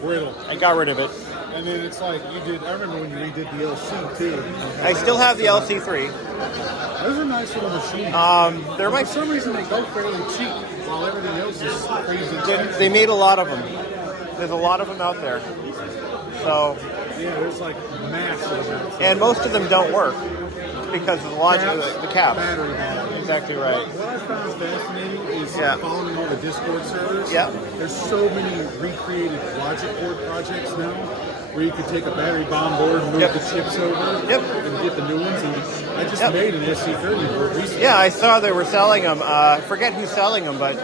Brittle. I got rid of it. And then it's like you did. I remember when you redid the LC too. I still have the LC3. Those are nice little machines. They're For some reason they go fairly cheap, while everything else is crazy. They made a lot of them. There's a lot of them out there. So yeah, there's like massive amounts. and most of them don't work because of the logic of the cap. Battery volume. Exactly right. What I found fascinating is Yeah. following all the Discord servers. Yeah. There's so many recreated logic board projects now where you could take a battery bomb board, move Yep. the chips over, Yep. and get the new ones. And I just Yep. made an SC30 board recently. Yeah, I saw they were selling them. I forget who's selling them, but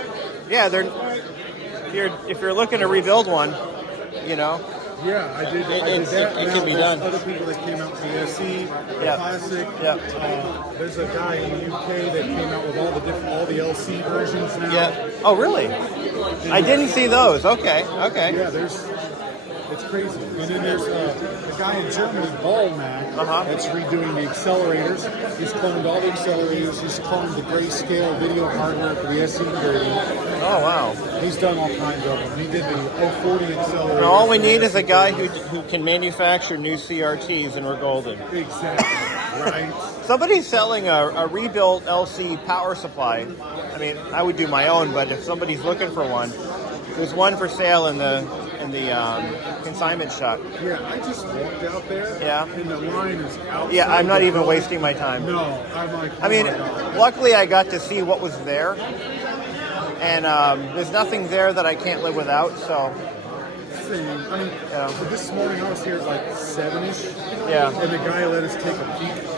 yeah, they're. If you're looking to rebuild one, you know. Yeah, I did that. It Now can be there's done. other people that came out with the SC, Yeah. Classic. Yeah. There's a guy in the UK that came out with all the LC versions now. Yeah. Oh, really? I didn't see those. Okay. Okay. Yeah, it's crazy. And then there's a guy in Germany, Ballmac, that's redoing the accelerators. He's cloned all the accelerators. He's cloned the grayscale video hardware for the SC30. Oh, wow. He's done all kinds of them. He did the 040 accelerator. And all we need is a guy who can manufacture new CRTs, and we're golden. Exactly. Right. Somebody's selling a rebuilt LC power supply. I mean, I would do my own, but if somebody's looking for one, there's one for sale in the consignment shop. Yeah, I just walked out there. Yeah. And the line is outside. Yeah, I'm not the even building. wasting my time. No, I'm like. I mean, oh my God. luckily I got to see what was there, and there's nothing there that I can't live without. So, Same. I mean, this morning I was here at like 7-ish. Yeah. And the guy let us take a peek.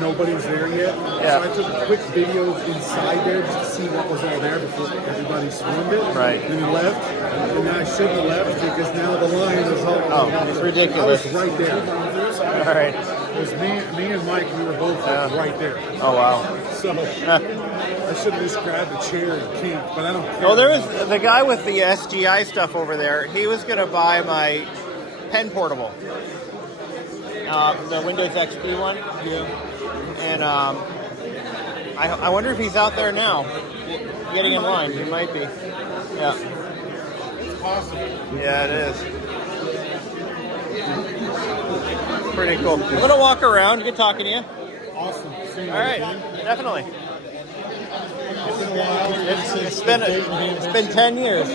Nobody was there yet. Yeah. So I took a quick video inside there just to see what was all there before everybody swarmed it. Right. And then left. And I shouldn't have left because now the line is all. Oh, it's ridiculous. I was right there. all right. It was me and Mike. We were both right there. Oh, wow. So I should have just grabbed a chair and camped, but I don't care. Well, there was the guy with the SGI stuff over there. He was going to buy my pen portable, the Windows XP one. Yeah. And I wonder if he's out there now, getting in line. He might be. Yeah. It's possible. Yeah, it is. Pretty cool. I'm gonna walk around. Good talking to you. Awesome. All right, definitely. It's been 10 years.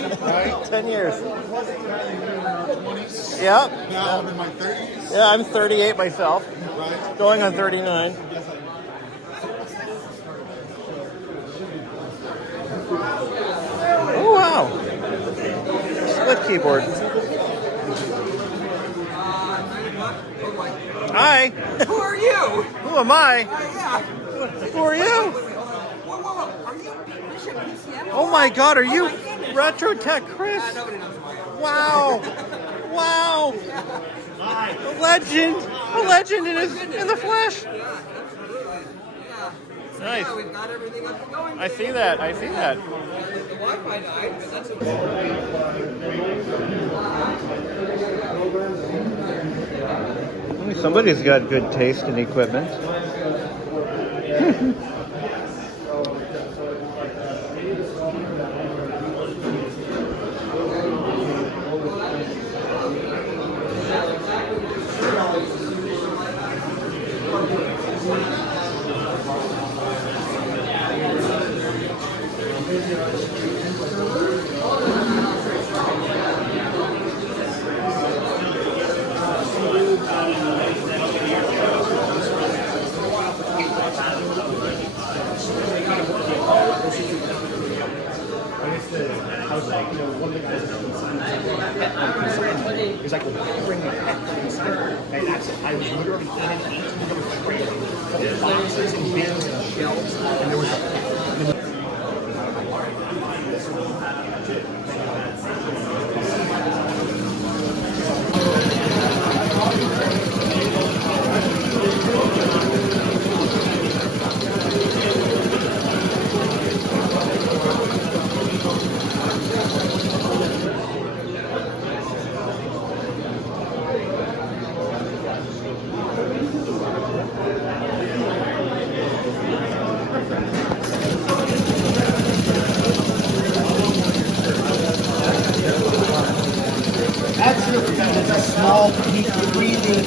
10 years. 20s. Yep. Now I'm in my 30s. Yeah, I'm 38 myself. Right. Going on 39. Oh wow! Split keyboard. Hi. Who are you? Who am I? Yeah. Who are you? Whoa. Are you BBISHOPPCM? Oh my God! Are you goodness. Retro Tech Chris? Nobody knows who I am. Wow! Wow! A legend! A legend in the flesh. Yeah, absolutely. Yeah. So, Nice. Yeah, we've got everything up and going. I see that. I see that. The Wi-Fi died, but that's okay. Somebody's got good taste in equipment. He's like, well, bring a pet for consignment. And that's it. I was literally in an 18-year trailer full of boxes and bins and shelves, and there was a... It's a small, breathing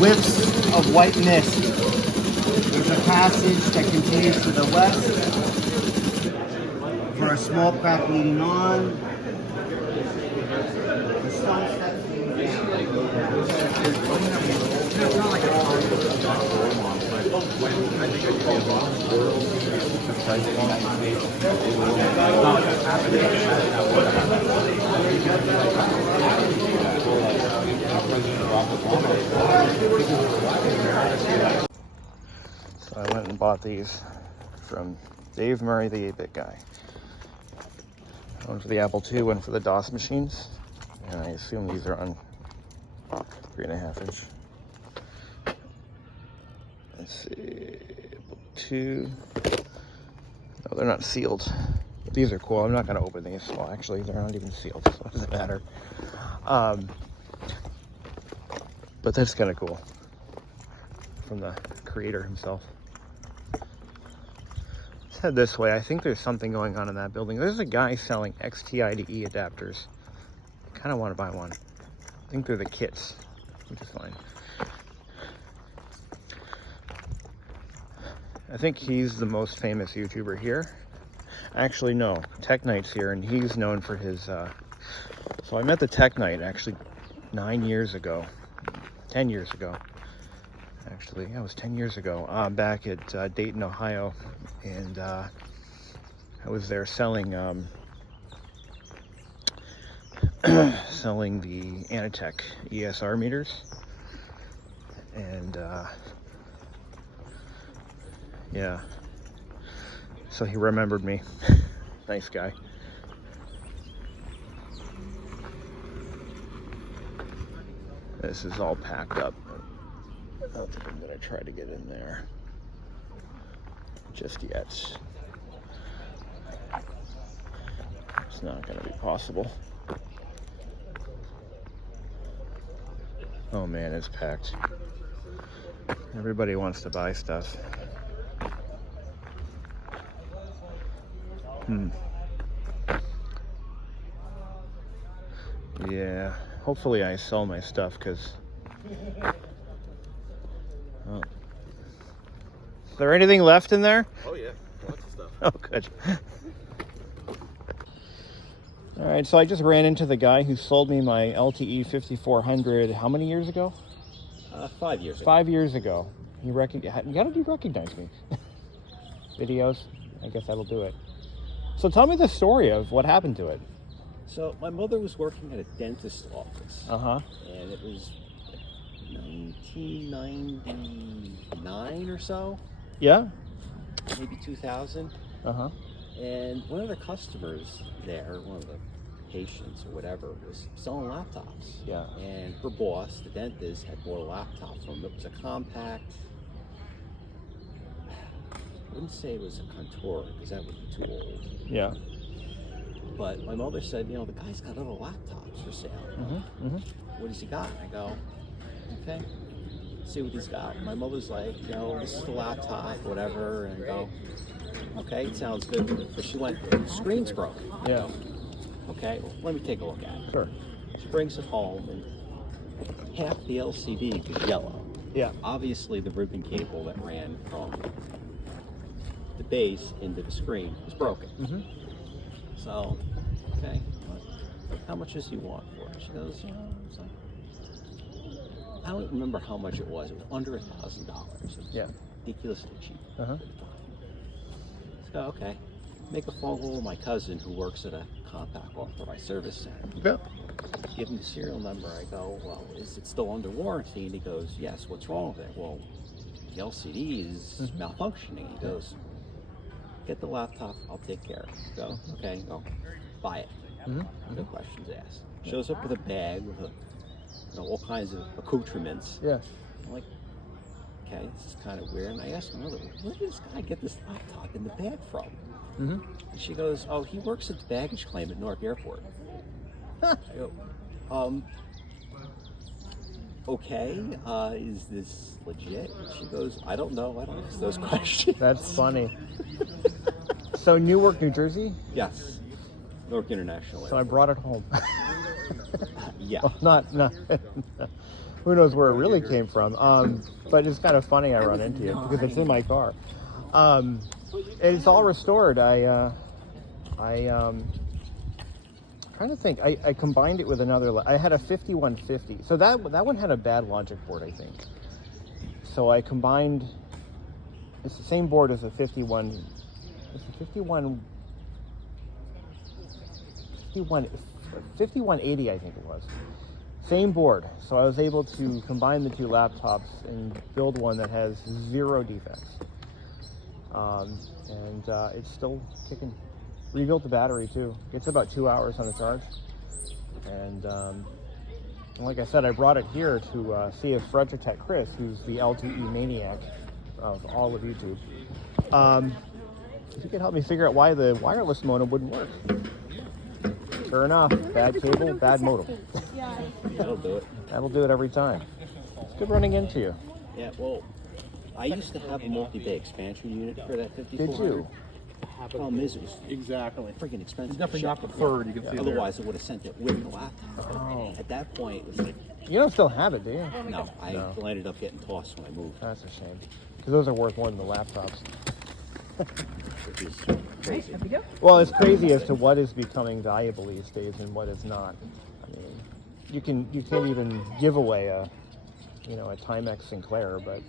whiffs of white mist. There's a passage that continues to the west for a small crack leading on. The stone steps leading So I went and bought these from Dave Murray, the 8-bit guy. One for the Apple II, one for the DOS machines. And I assume these are on 3.5 inch. Let's see, Apple II. No, they're not sealed. But these are cool. I'm not going to open these. Well, actually, they're not even sealed, so it doesn't matter. But that's kind of cool. From the creator himself. Let's head this way. I think there's something going on in that building. There's a guy selling XTI-to-E adapters. I kind of want to buy one. I think they're the kits, which is fine. I think he's the most famous YouTuber here. Actually, no. Tech Knight's here, and he's known for his... So I met the Tech Knight actually 9 years ago. 10 years ago. Actually, yeah, it was 10 years ago. Back at Dayton, Ohio. And I was there selling... selling the Anatech ESR meters. And... yeah. So he remembered me. Nice guy. This is all packed up. I don't think I'm gonna try to get in there just yet. It's not gonna be possible. Oh man, it's packed. Everybody wants to buy stuff. Yeah, hopefully I sell my stuff, because... Oh. Is there anything left in there? Oh yeah, lots of stuff. Oh, good. All right, so I just ran into the guy who sold me my LTE 5400 how many years ago? 5 years ago. 5 years ago. How did he recognize me? Videos? I guess that'll do it. So tell me the story of what happened to it. So my mother was working at a dentist's office. And it was 1999 or so. Yeah? Maybe 2000. And one of the customers there, one of the patients or whatever, was selling laptops. Yeah. And her boss, the dentist, had bought a laptop from him. It was a compact. I wouldn't say it was a Contour, because that would be too old. Yeah. But my mother said, you know, the guy's got other laptops for sale. What has he got? I go, okay, see what he's got. My mother's like, you know, this is the laptop, whatever. And I go, okay, it sounds good. But she went, the screen's broken. Yeah. Okay, well, let me take a look at it. Sure. She brings it home, and half the LCD is yellow. Yeah. Obviously, the ribbon cable that ran from the base into the screen was broken. So, okay, how much does he want for it? She goes, you know, it's like, I don't remember how much it was. It was under $1,000. Yeah. Ridiculously cheap. So, okay, make a phone call to my cousin who works at a compact authorized service center. Yeah. Give him the serial number. I go, well, is it still under warranty? And he goes, yes. What's wrong with it? Well, the LCD is malfunctioning. He goes, get the laptop, I'll take care of it. Go, okay, go, buy it. No questions asked. Shows up with a bag with all kinds of accoutrements. Yeah. I'm like, okay, this is kind of weird. And I asked my mother, where did this guy get this laptop in the bag from? And she goes, oh, he works at the baggage claim at Newark Airport. I go, okay, is this legit? And she goes, I don't know, I don't ask those questions. That's funny. So Newark, New Jersey? Yes, Newark International Airport. So I brought it home. Yeah. Well, not who knows where it really came from. But it's kind of funny I run into it because it's in my car. It's all restored. Trying to think. I combined it with another. I had a 5150. So that one had a bad logic board, I think. So I combined. It's the same board as a 51. It's a 5180, I think it was. Same board. So I was able to combine the two laptops and build one that has 0 defects. And it's still kicking. Rebuilt the battery too. It's about 2 hours on the charge. And like I said, I brought it here to see if Frederick Chris, who's the LTE maniac of all of YouTube, if he could help me figure out why the wireless modem wouldn't work. Sure enough, bad cable, bad modem. That'll do it. That'll do it every time. It's good running into you. Yeah, well, I used to have a multi-bay expansion unit for that 5400. Did you? Problem is, it was freaking expensive. It's definitely not the third. You can see otherwise, it would have sent it with the laptop. Oh. At that point, it was like, You don't still have it, do you? no, I ended up getting tossed when I moved. That's a shame. Because those are worth more than the laptops. Which is crazy. Well, it's crazy as to what is becoming valuable these days and what is not. I mean, you can't even give away a Timex Sinclair, but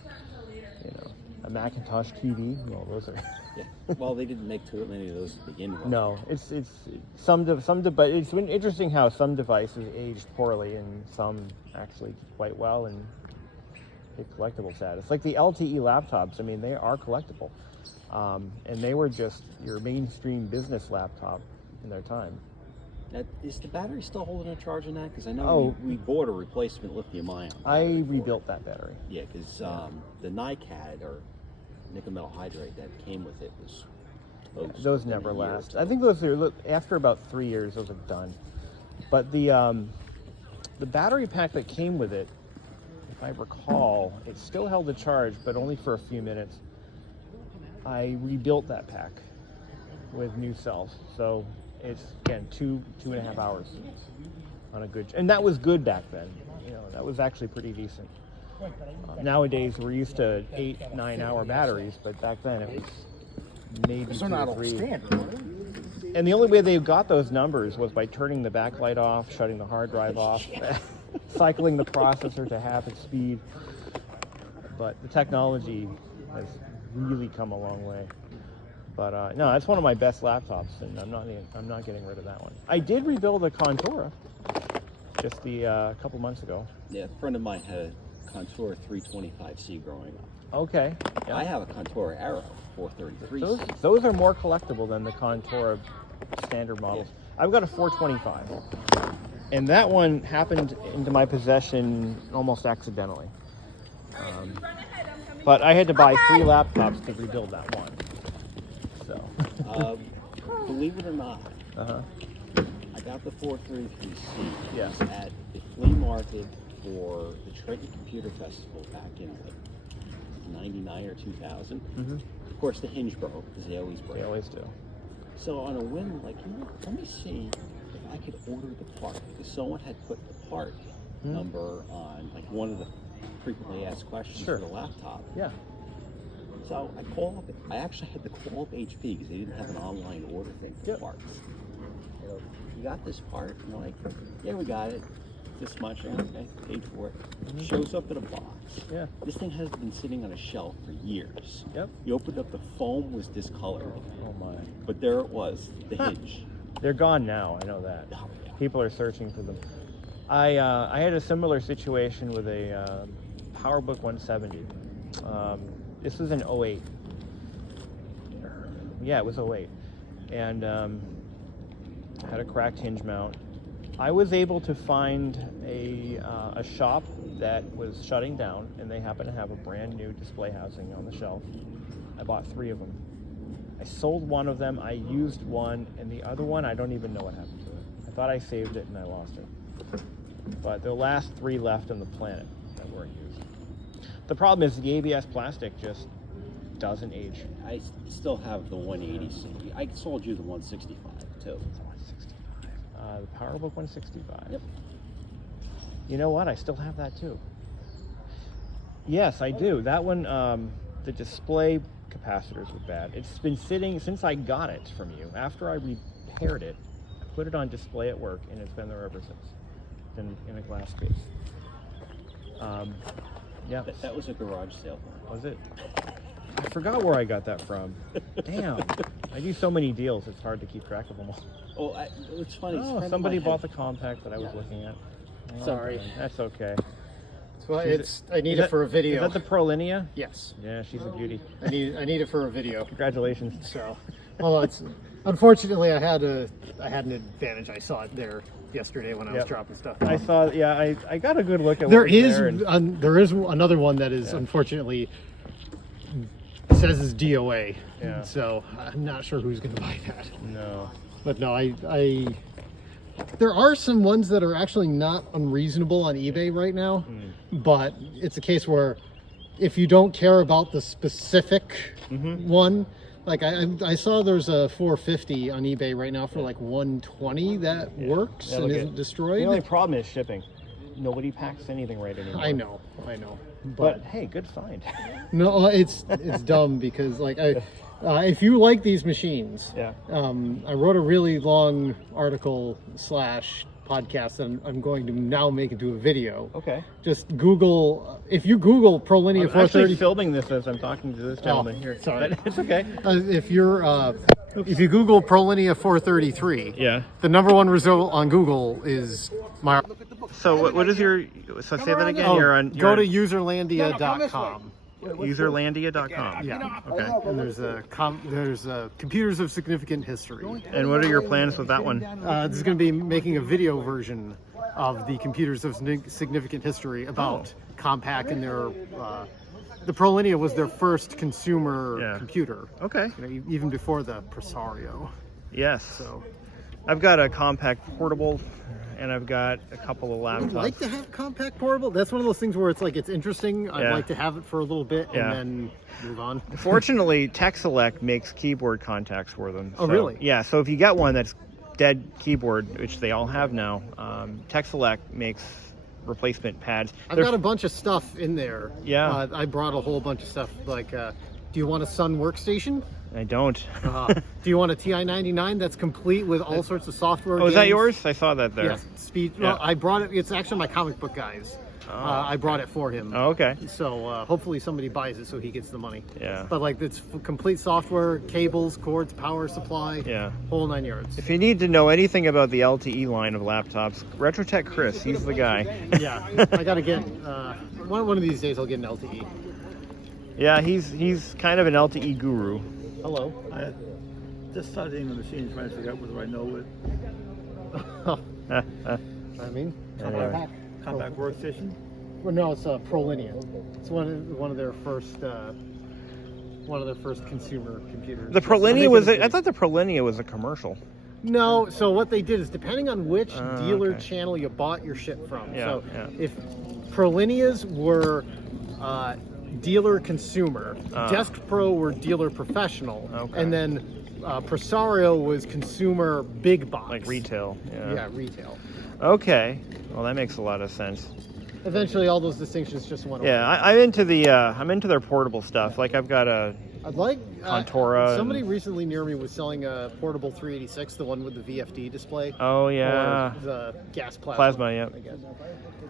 a Macintosh TV. Well, those are. Yeah. Well, they didn't make too many of those to begin with. No, but it's been interesting how some devices aged poorly and some actually quite well and hit collectible status. Like the LTE laptops. I mean, they are collectible. And they were just your mainstream business laptop in their time. Is the battery still holding a charge in that? Because I know we bought a replacement lithium-ion. I rebuilt that battery. Yeah, because the NiCad or nickel metal hydrate that came with it was toast. Those never last. I think those are after about 3 years. Those are done. But the battery pack that came with it, if I recall, it still held the charge, but only for a few minutes. I rebuilt that pack with new cells. So it's, again, 2.5 hours on a good, and that was good back then. You know, that was actually pretty decent. Nowadays we're used to 8-9 hour batteries, but back then it was maybe 2 or 3. And the only way they got those numbers was by turning the backlight off, shutting the hard drive off, cycling the processor to half its speed. But the technology has really come a long way. But no, that's one of my best laptops, and I'm not getting rid of that one. I did rebuild a Contura just a couple months ago. Yeah, a friend of mine had a Contour 325C growing up. Okay. Yeah. I have a Contour Aero 433C. Those are more collectible than the Contour standard models. Yeah. I've got a 425, and that one happened into my possession almost accidentally. But I had to buy 3 laptops to rebuild that one. So, believe it or not, I got the 433C. Yes. At the flea market for the Trenton Computer Festival back in like 99 or 2000. Of course, the hinge broke because they always break. They always do. So on a whim, like, you know, let me see if I could order the part, because someone had put the part number on like one of the frequently asked questions for the laptop. Yeah. So I called up. I actually had to call up HP because they didn't have an online order thing for parts. You know, you got this part? And they're like, yeah, we got it. This much. Okay, paid for it. Shows up in a box. Yeah. This thing has been sitting on a shelf for years. Yep. You opened up, the foam was discolored. Oh my. But there it was, the hinge. They're gone now. I know that. Oh, yeah. People are searching for them. I had a similar situation with a PowerBook 170. This was in 08. Yeah, it was 08. And had a cracked hinge mount. I was able to find a shop that was shutting down, and they happened to have a brand new display housing on the shelf. I bought 3 of them. I sold one of them, I used one, and the other one, I don't even know what happened to it. I thought I saved it and I lost it. But the last 3 left on the planet that weren't used. The problem is the ABS plastic just doesn't age. I still have the 180C. I sold you the 165 too. The PowerBook 165. Yep. You know what? I still have that too. Yes, I do. That one, the display capacitors were bad. It's been sitting since I got it from you. After I repaired it, I put it on display at work, and it's been there ever since. In a glass case. Yeah. That was a garage sale. Was it? I forgot where I got that from. Damn. I do so many deals, it's hard to keep track of them all. Oh, it's funny. Oh, somebody bought the compact that I was looking at. Oh, Sorry. That's okay. Well, I need it for a video. Is that the Prolinea? Yes. Yeah, she's a beauty. I need it for a video. Congratulations. So, well, it's unfortunately I had an advantage. I saw it there yesterday when I was dropping stuff off. I saw. Yeah, I got a good look at. There is another one that is unfortunately says it's DOA. Yeah. So I'm not sure who's going to buy that. No. But no, there are some ones that are actually not unreasonable on eBay right now, but it's a case where if you don't care about the specific one, like I saw there's a 450 on eBay right now for like 120 that works and isn't destroyed. The only problem is shipping. Nobody packs anything right anymore. I know. But hey, good find. No, it's dumb because like if you like these machines, I wrote a really long article / podcast that I'm going to now make into a video. Okay. Just Google, if you Google Prolinea 430. I'm actually filming this as I'm talking to this gentleman here. Sorry. But it's okay. If you Google Prolinea 433, the #1 result on Google is my. So what is your? So say that again. Go to userlandia.com. Userlandia.com. Yeah. Okay. And there's computers of significant history. And what are your plans with that one? This is going to be making a video version of the computers of significant history about Compaq and their. The Prolinea was their first consumer computer. Okay. Even before the Presario. Yes. So I've got a compact portable, and I've got a couple of laptops. I'd like to have compact portable. That's one of those things where it's like, it's interesting. I'd Yeah. like to have it for a little bit and Yeah. then move on. Fortunately, TechSelect makes keyboard contacts for them. Oh, So, really? Yeah, so if you get one that's dead keyboard, which they all have now, TechSelect makes replacement pads. I've They're- got a bunch of stuff in there. Yeah. I brought a whole bunch of stuff. Like, do you want a Sun workstation? I don't. Do you want a TI-99 that's complete with all sorts of software? Oh, is that games? yours? I saw that there. Yes, speed. Yeah. Well, I brought it. It's actually my comic book guys. I brought it for him. Oh, okay. So hopefully somebody buys it so he gets the money. Yeah. But like, it's complete software, cables, cords, power supply. Yeah. Whole 9 yards. If you need to know anything about the LTE line of laptops, Retrotech Chris, he's the guy. Yeah, I gotta get one of these days. I'll get an LTE. Yeah, he's kind of an LTE guru. Hello. I just started in the machine trying to figure out whether I know it. I mean, Anyway. Compact workstation. Well, no, it's ProLinea. It's one of their first consumer computers. The So they Prolinia can was. do- I thought the Prolinia was a commercial. No, so what they did is, depending on which dealer okay. channel you bought your shit from. Yeah, So yeah. if Prolinias were dealer consumer, Desk Pro were dealer professional, Okay. and then Presario was consumer big box. Like retail. Yeah, retail. Okay. Well, that makes a lot of sense. Eventually, all those distinctions just went away. Yeah, I'm into their portable stuff. Like I've got a I'd like Contora. somebody and- recently near me was selling a portable 386, the one with the VFD display. Oh, yeah. Or the gas plasma. Plasma, yeah. I guess.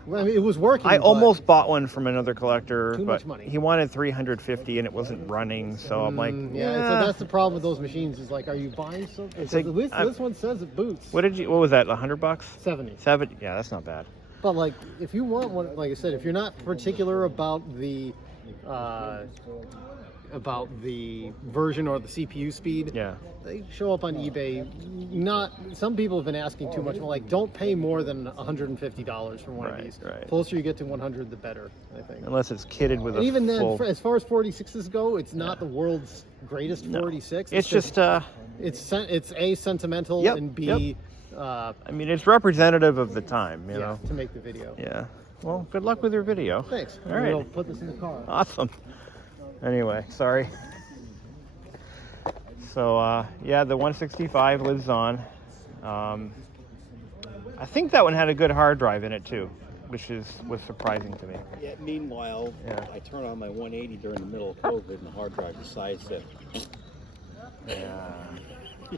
Well, I mean, it was working. I but almost bought one from another collector, Too but much money. he wanted 350 and it wasn't running. So I'm like, yeah. So that's the problem with those machines. Is like, are you buying something? It's Because like, this one says it boots. What was that? $100? 70. 70. Yeah, that's not bad. But like, if you want one, like I said, if you're not particular about the version or the CPU speed, Yeah. they show up on eBay. Some people have been asking too much. Like, don't pay more than $150 for one of these. Right. The closer you get to 100, the better, I think. Unless it's kitted with And a even then, full... as far as 46s go, it's not the world's greatest 46. It's just it's A, sentimental, Yep, and B, yep. I mean, it's representative of the time, you know. to make the video. Yeah. Well, good luck with your video. Thanks. All right. We'll put this in the car. Awesome. Anyway, sorry. So, yeah, the 165 lives on. I think that one had a good hard drive in it too, which was surprising to me. Yeah, meanwhile, I turn on my 180 during the middle of COVID and the hard drive decides that.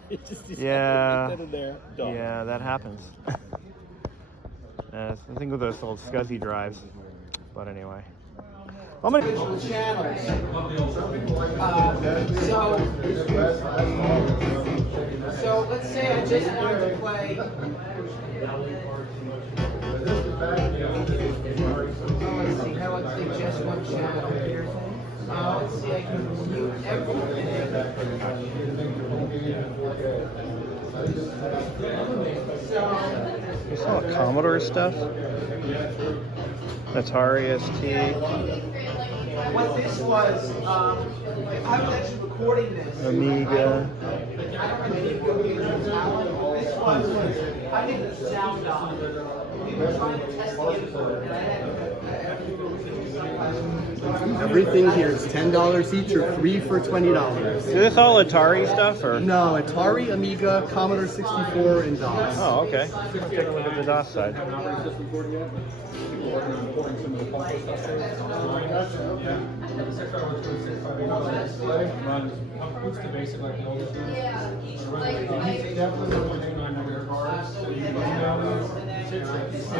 It just decides Yeah. to put that in there. Done. Yeah, that happens. The thing with those old SCSI drives. But anyway. I'm gonna... So let's say I just wanted to play. Let's see, how let's say just one channel. Let's see, I can mute You saw Commodore stuff? Atari ST. What this was, I was actually recording this. Amiga. I don't really need to go get your talent. This was, I did the sound on. We were trying to test the input, and I had Everything here is $10 each or 3 for $20. Is this all Atari stuff or? No, Atari, Amiga, Commodore 64, and DOS. Oh, okay. Let's take a look at the DOS side.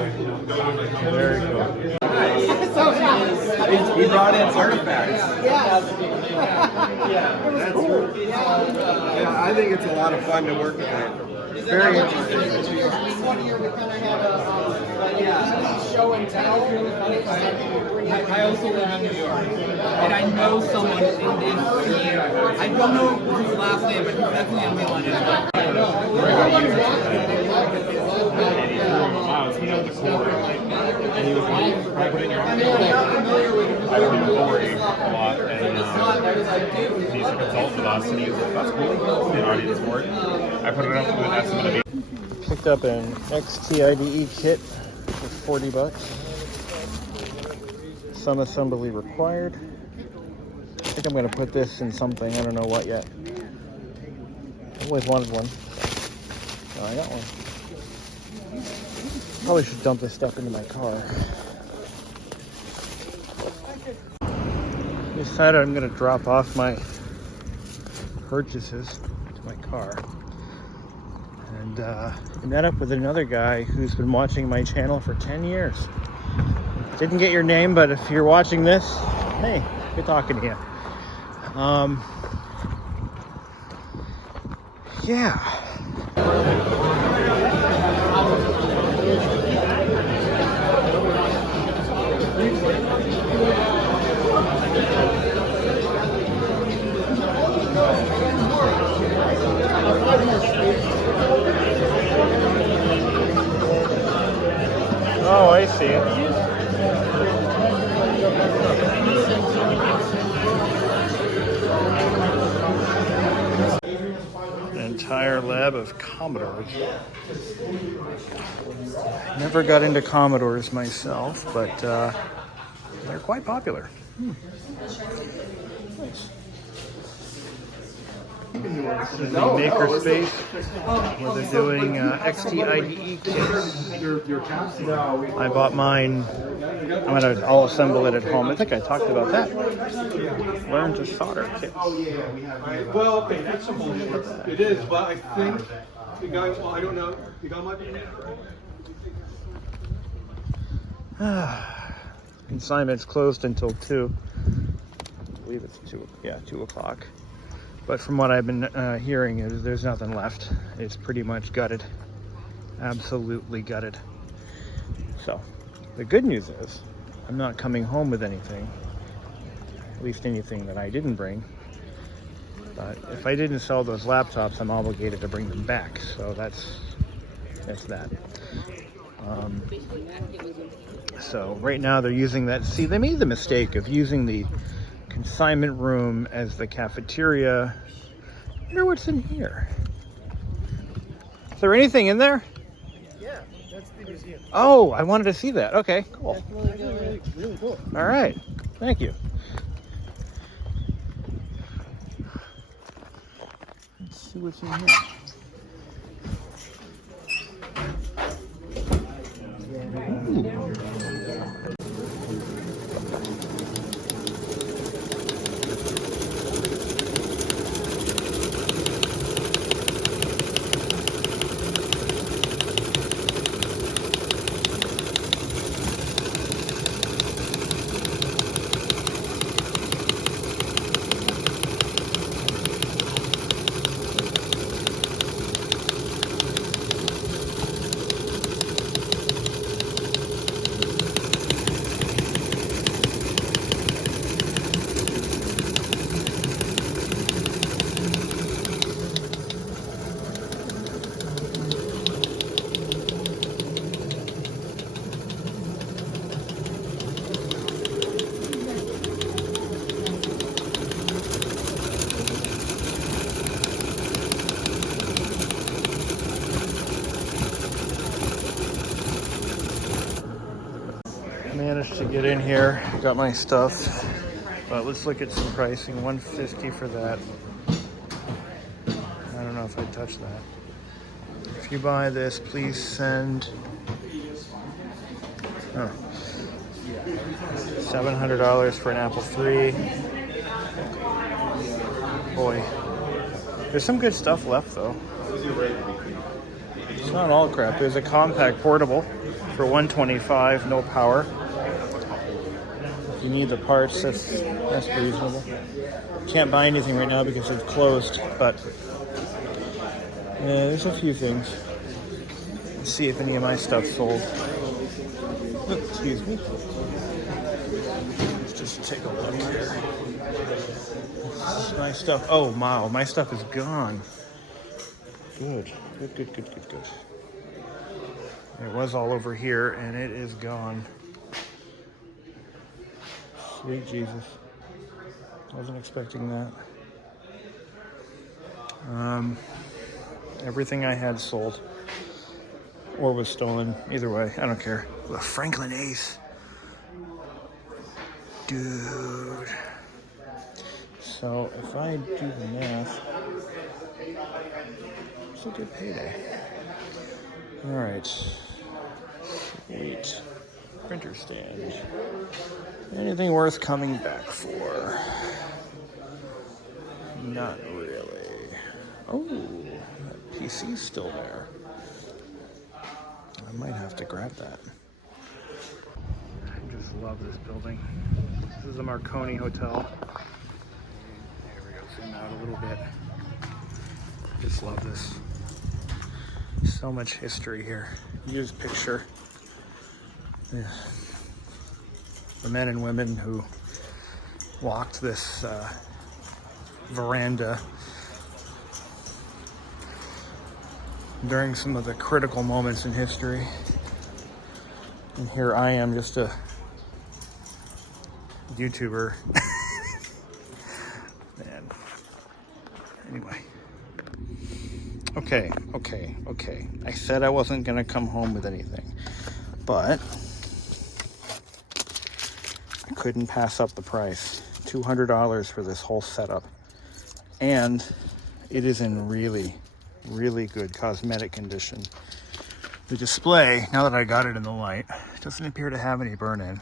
Very cool. He brought in artifacts. That's cool. Yeah, I think it's a lot of fun to work with it. Very interesting. One year we kind of had a show and tell. I also live in New York, and I know someone in this year. I don't know his last name, but he's definitely on Milan. Wow, is he know the core? And he was like, I put in your own I would do forwarding a lot, and he's a consultant with us, and he was like, that's cool, the audience for it. I put it up with an estimate of Picked up an XTIDE kit for 40 bucks. Some assembly required. I think I'm going to put this in something. I don't know what yet. I've always wanted one. Oh, I got one. Probably should dump this stuff into my car. Decided I'm going to drop off my purchases to my car. And I met up with another guy who's been watching my channel for 10 years. Didn't get your name, but if you're watching this, hey, good talking to you. Yeah. Oh, I see. An entire lab of Commodores. Never got into Commodores myself, but they're quite popular. Nice. This is the makerspace where they're doing XTIDE kits. I bought mine. I'll assemble it at home. I think I talked about that. Learn to solder kits. Well, okay, that's some bullshit. It is, but I think the guy, well, I don't know, the guy might be. Consignment's closed until 2. I believe it's 2. Yeah, 2 o'clock. But from what I've been hearing, there's nothing left. It's pretty much gutted. Absolutely gutted. So, the good news is, I'm not coming home with anything. At least anything that I didn't bring. But if I didn't sell those laptops, I'm obligated to bring them back. So that's that. So right now they're using that. See, they made the mistake of using the consignment room as the cafeteria. I wonder what's in here. Is there anything in there? Yeah, that's the museum. Oh, I wanted to see that. Okay, cool. That's really cool. All right, thank you. Let's see what's in here. Managed to get in here, got my stuff, but let's look at some pricing. $150 for that. I don't know if I'd touch that. If you buy this, please send $700 for an Apple III. Boy, there's some good stuff left though. It's not all crap. There's a compact portable for $125, no power. If you need the parts, that's reasonable. Can't buy anything right now because it's closed, but yeah, there's a few things. Let's see if any of my stuff's sold. Excuse me. Let's just take a look here. This is my stuff. Oh, wow, my stuff is gone. Good. It was all over here, and it is gone. Sweet Jesus. Wasn't expecting that. Everything I had sold. or was stolen. Either way, I don't care. The Franklin Ace. Dude. So if I do the math, it's a good payday. All right. Sweet. Printer stand. Anything worth coming back for? Not really. Oh, that PC's still there. I might have to grab that. I just love this building. This is the Marconi Hotel. There we go, zoom out a little bit. Just love this. So much history here. Used picture. Yeah. The men and women who walked this veranda during some of the critical moments in history. And here I am, just a YouTuber. Man. Anyway. Okay. I said I wasn't gonna come home with anything, but I couldn't pass up the price. $200 for this whole setup. And it is in really, really good cosmetic condition. The display, now that I got it in the light, doesn't appear to have any burn-in.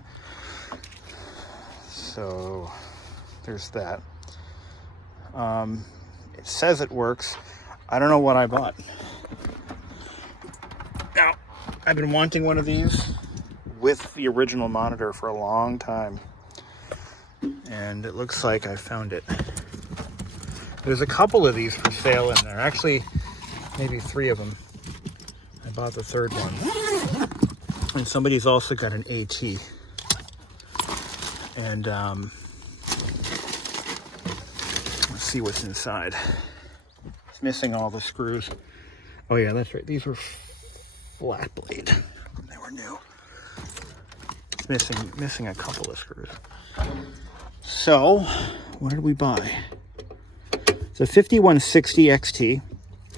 So there's that. It says it works. I don't know what I bought. Now, I've been wanting one of these with the original monitor for a long time. And it looks like I found it. There's a couple of these for sale in there. Actually, maybe 3 of them. I bought the third one. And somebody's also got an AT. And let's see what's inside. It's missing all the screws. Oh yeah, that's right. These were flat blade. They were new. It's missing a couple of screws. So, what did we buy? It's a 5160 XT,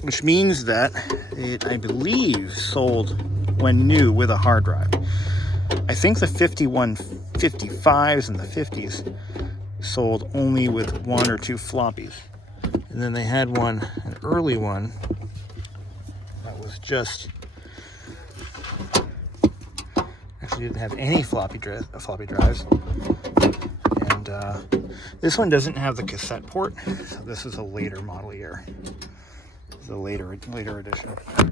which means that it, I believe, sold when new with a hard drive. I think the 5155s and the 50s sold only with 1 or 2 floppies. And then they had an early one, that was just, actually didn't have any floppy drives. And this one doesn't have the cassette port, so this is a later model year. This is a later edition. Okay.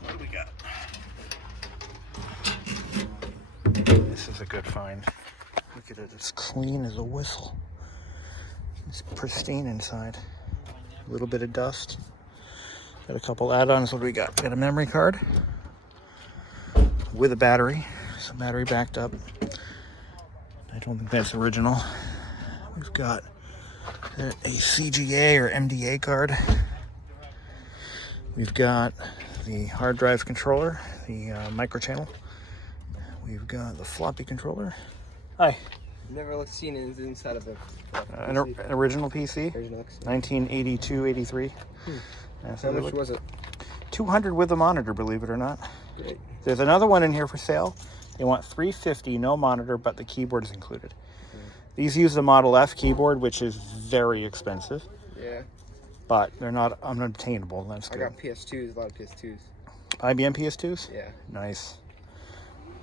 What do we got? This is a good find. Look at it, it's clean as a whistle. It's pristine inside. A little bit of dust. Got a couple add-ons. What do we got? Got a memory card with a battery. So battery backed up. I don't think that's original. We've got a CGA or MDA card. We've got the hard drive controller, the micro channel. We've got the floppy controller. Hi. Never seen it inside of An original PC. 1982, 83. How much was it? 200 with the monitor, believe it or not. Great. There's another one in here for sale. They want $350, no monitor, but the keyboard is included. These use the Model F keyboard, which is very expensive. Yeah. But they're not unobtainable. That's good. I got PS2s, a lot of PS2s. IBM PS2s? Yeah. Nice.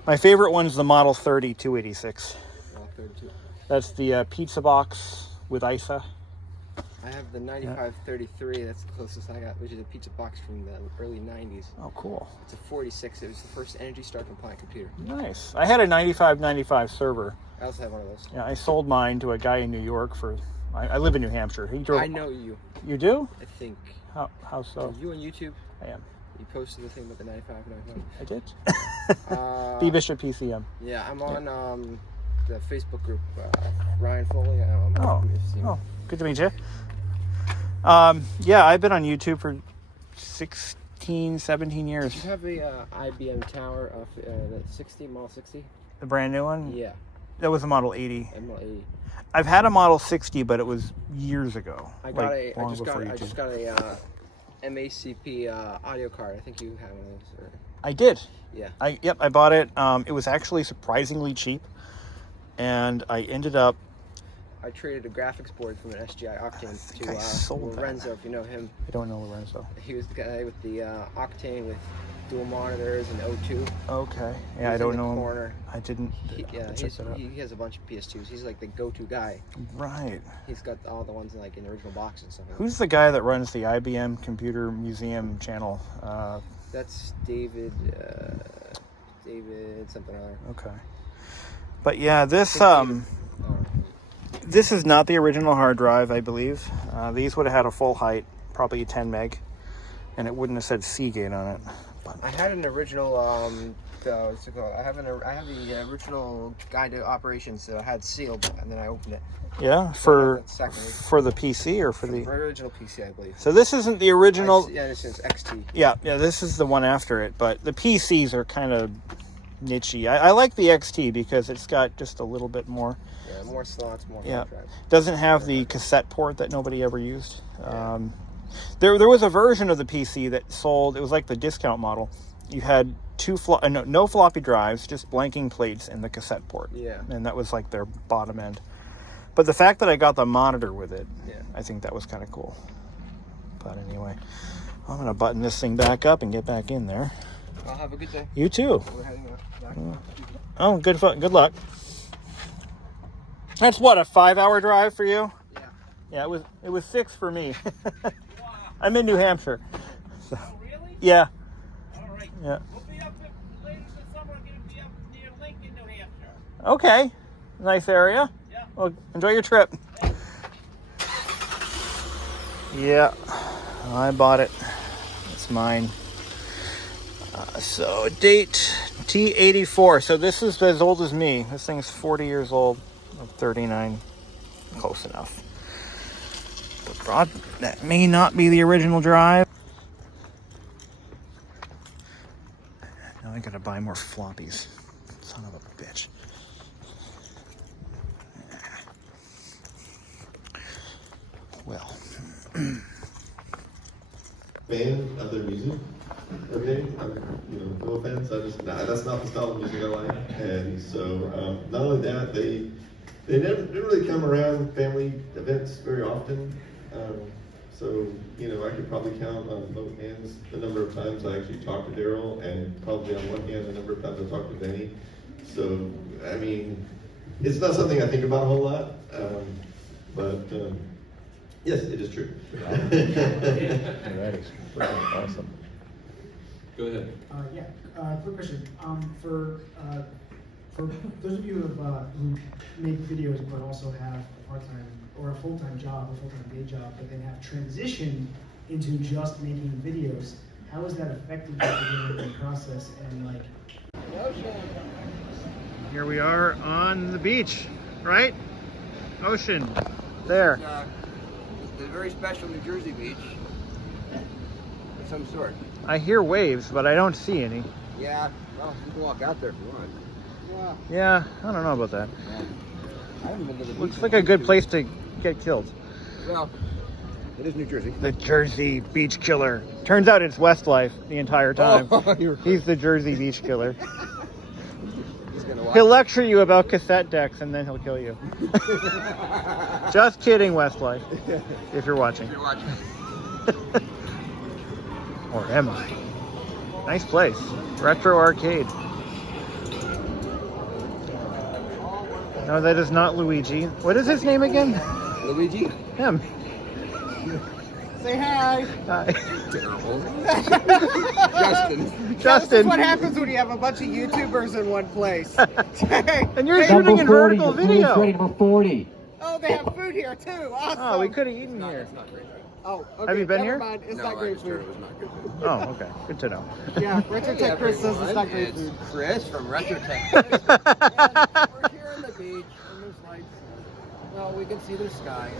My favorite one is the Model 30 286. Model 32. That's the pizza box with ISA. I have the 9533, that's the closest I got, which is a pizza box from the early 90s. Oh, cool. It's a 46. It was the first Energy Star compliant computer. Nice. I had a 9595 server. I also have one of those. Yeah, I sold mine to a guy in New York for... I live in New Hampshire. He drove... I know you. You do? I think. How so? Are you on YouTube? I am. You posted the thing about the 9595. I did. BBISHOPPCM. Yeah, I'm on the Facebook group, Ryan Foley. Oh, good to meet you. Yeah, I've been on YouTube for 16, 17 years. Do you have a IBM Tower of the 60, Model 60? The brand new one? Yeah. That was a Model 80. Model 80. I've had a Model 60, but it was years ago. I just got a MACP audio card. I think you have one of those. Or... I did. Yeah. Yep, I bought it. It was actually surprisingly cheap, and I ended up. I traded a graphics board from an SGI Octane to Lorenzo, if you know him. I don't know Lorenzo. He was the guy with the Octane with dual monitors and O2. Okay. Yeah, I don't know corner. him. I didn't. He has a bunch of PS2s. He's like the go-to guy. Right. He's got all the ones like in the original box and stuff. Who's the guy that runs the IBM Computer Museum channel? That's David. David something or other. Okay. But yeah, this this is not the original hard drive, I believe. These would have had a full height, probably 10 meg, and it wouldn't have said Seagate on it. But I had an original. What's it called? I have the original guide to operations that I had sealed, and then I opened it. Yeah, for the PC or for the original PC, I believe. So this isn't the original. Yeah, this is XT. Yeah, this is the one after it. But the PCs are kind of nichey. I like the XT because it's got just a little bit more. Yeah, more slots, more. Yeah, drive. Doesn't have the cassette port that nobody ever used. Yeah. There was a version of the PC that sold. It was like the discount model. You had no floppy drives, just blanking plates and the cassette port. Yeah. And that was like their bottom end. But the fact that I got the monitor with it, I think that was kind of cool. But anyway, I'm going to button this thing back up and get back in there. I'll have a good day. You too. We're heading back. Oh, good luck. That's what, a 5-hour drive for you? Yeah. Yeah, it was 6 for me. I'm in New Hampshire. So, yeah. All right. Yeah. We'll be up later this summer. I'm going to be up near Lincoln, New Hampshire. Okay. Nice area. Yeah. Well, enjoy your trip. Yeah. I bought it. It's mine. So date T84. So this is as old as me. This thing's 40 years old. I'm 39. Close enough. But that may not be the original drive. Now I gotta buy more floppies. Son of a bitch. Well. Fan of their music. Okay, no offense. That's not the style of music I like. And so, not only that, they didn't really come around family events very often. So, I could probably count on both hands the number of times I actually talked to Daryl, and probably on one hand the number of times I talked to Benny. So, I mean, it's not something I think about a whole lot, but yes, it is true. That is freaking awesome. Go ahead. Quick question. For those of you who make videos but also have a part-time or a full-time job, a full-time day job, but then have transitioned into just making videos, how has that affected the process and Here we are on the beach, right? Ocean. There. It's a very special New Jersey beach of some sort. I hear waves, but I don't see any. Yeah, well, you can walk out there if you want. Yeah, I don't know about that. Yeah. I haven't been to the beach. Looks like a good place to get killed. Well, it is New Jersey. The Jersey beach killer. Turns out it's Westlife the entire time. He's the Jersey beach killer. He'll lecture you about cassette decks and then he'll kill you. Just kidding, Westlife. If you're watching. If you're watching. Or am I? Nice place. Retro arcade. No, that is not Luigi. What is his name again? Luigi? Him. Say hi. Hi. Justin. This is what happens when you have a bunch of YouTubers in one place. And you're shooting in vertical video. Number 40. Oh, they have food here too. Awesome. Oh, we could have eaten here. Oh, okay. Have you been Never here? Mind. It's not great food. Oh, okay. Good to know. Yeah, Retro Tech Chris says it's not great food. Chris from Retro Tech. We're here on the beach, and there's lights. Well, we can see the sky.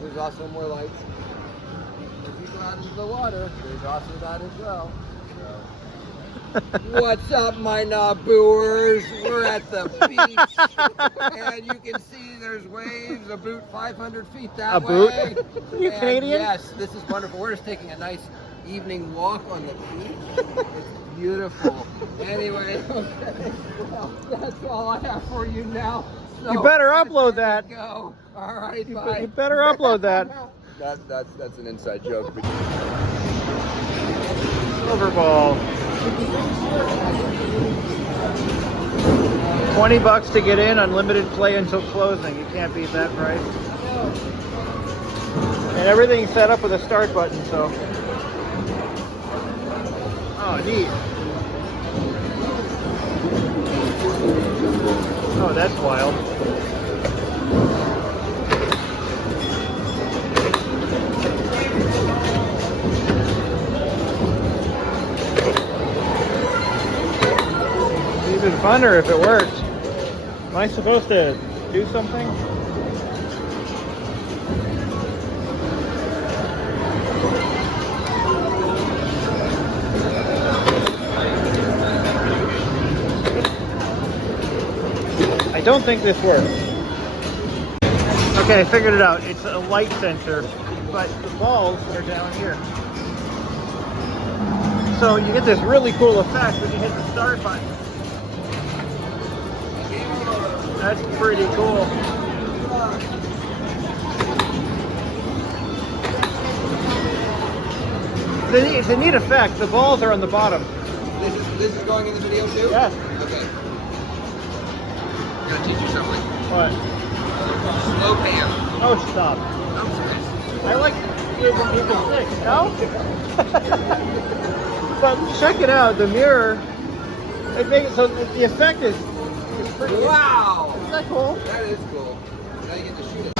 There's also more lights. If you go out into the water, there's also that as well. What's up, my Nabooers? We're at the beach, and you can see there's waves about 500 feet that way. Are you Canadian? Yes, this is wonderful. We're just taking a nice, evening walk on the beach. It's beautiful. Anyway, okay. Well, that's all I have for you now. So, you better upload that. Go. All right, bye. You better upload that. That's an inside joke. Silver ball. $20 to get in, unlimited play until closing. You can't beat that price. And everything's set up with a start button, so. Oh, neat. Oh, that's wild. It's even funner if it works. Am I supposed to do something? I don't think this works. Okay, I figured it out. It's a light sensor, but the balls are down here. So you get this really cool effect when you hit the start button. That's pretty cool. It's a neat effect. The balls are on the bottom. This is going in the video too? Yes. Okay. I'm gonna teach you something. What? Slow pan. Oh, stop. I'm serious. I like giving people 6. No? But check it out. The mirror. It makes so the effect is pretty. Wow. Isn't that cool? That is cool. Now you get to shoot it.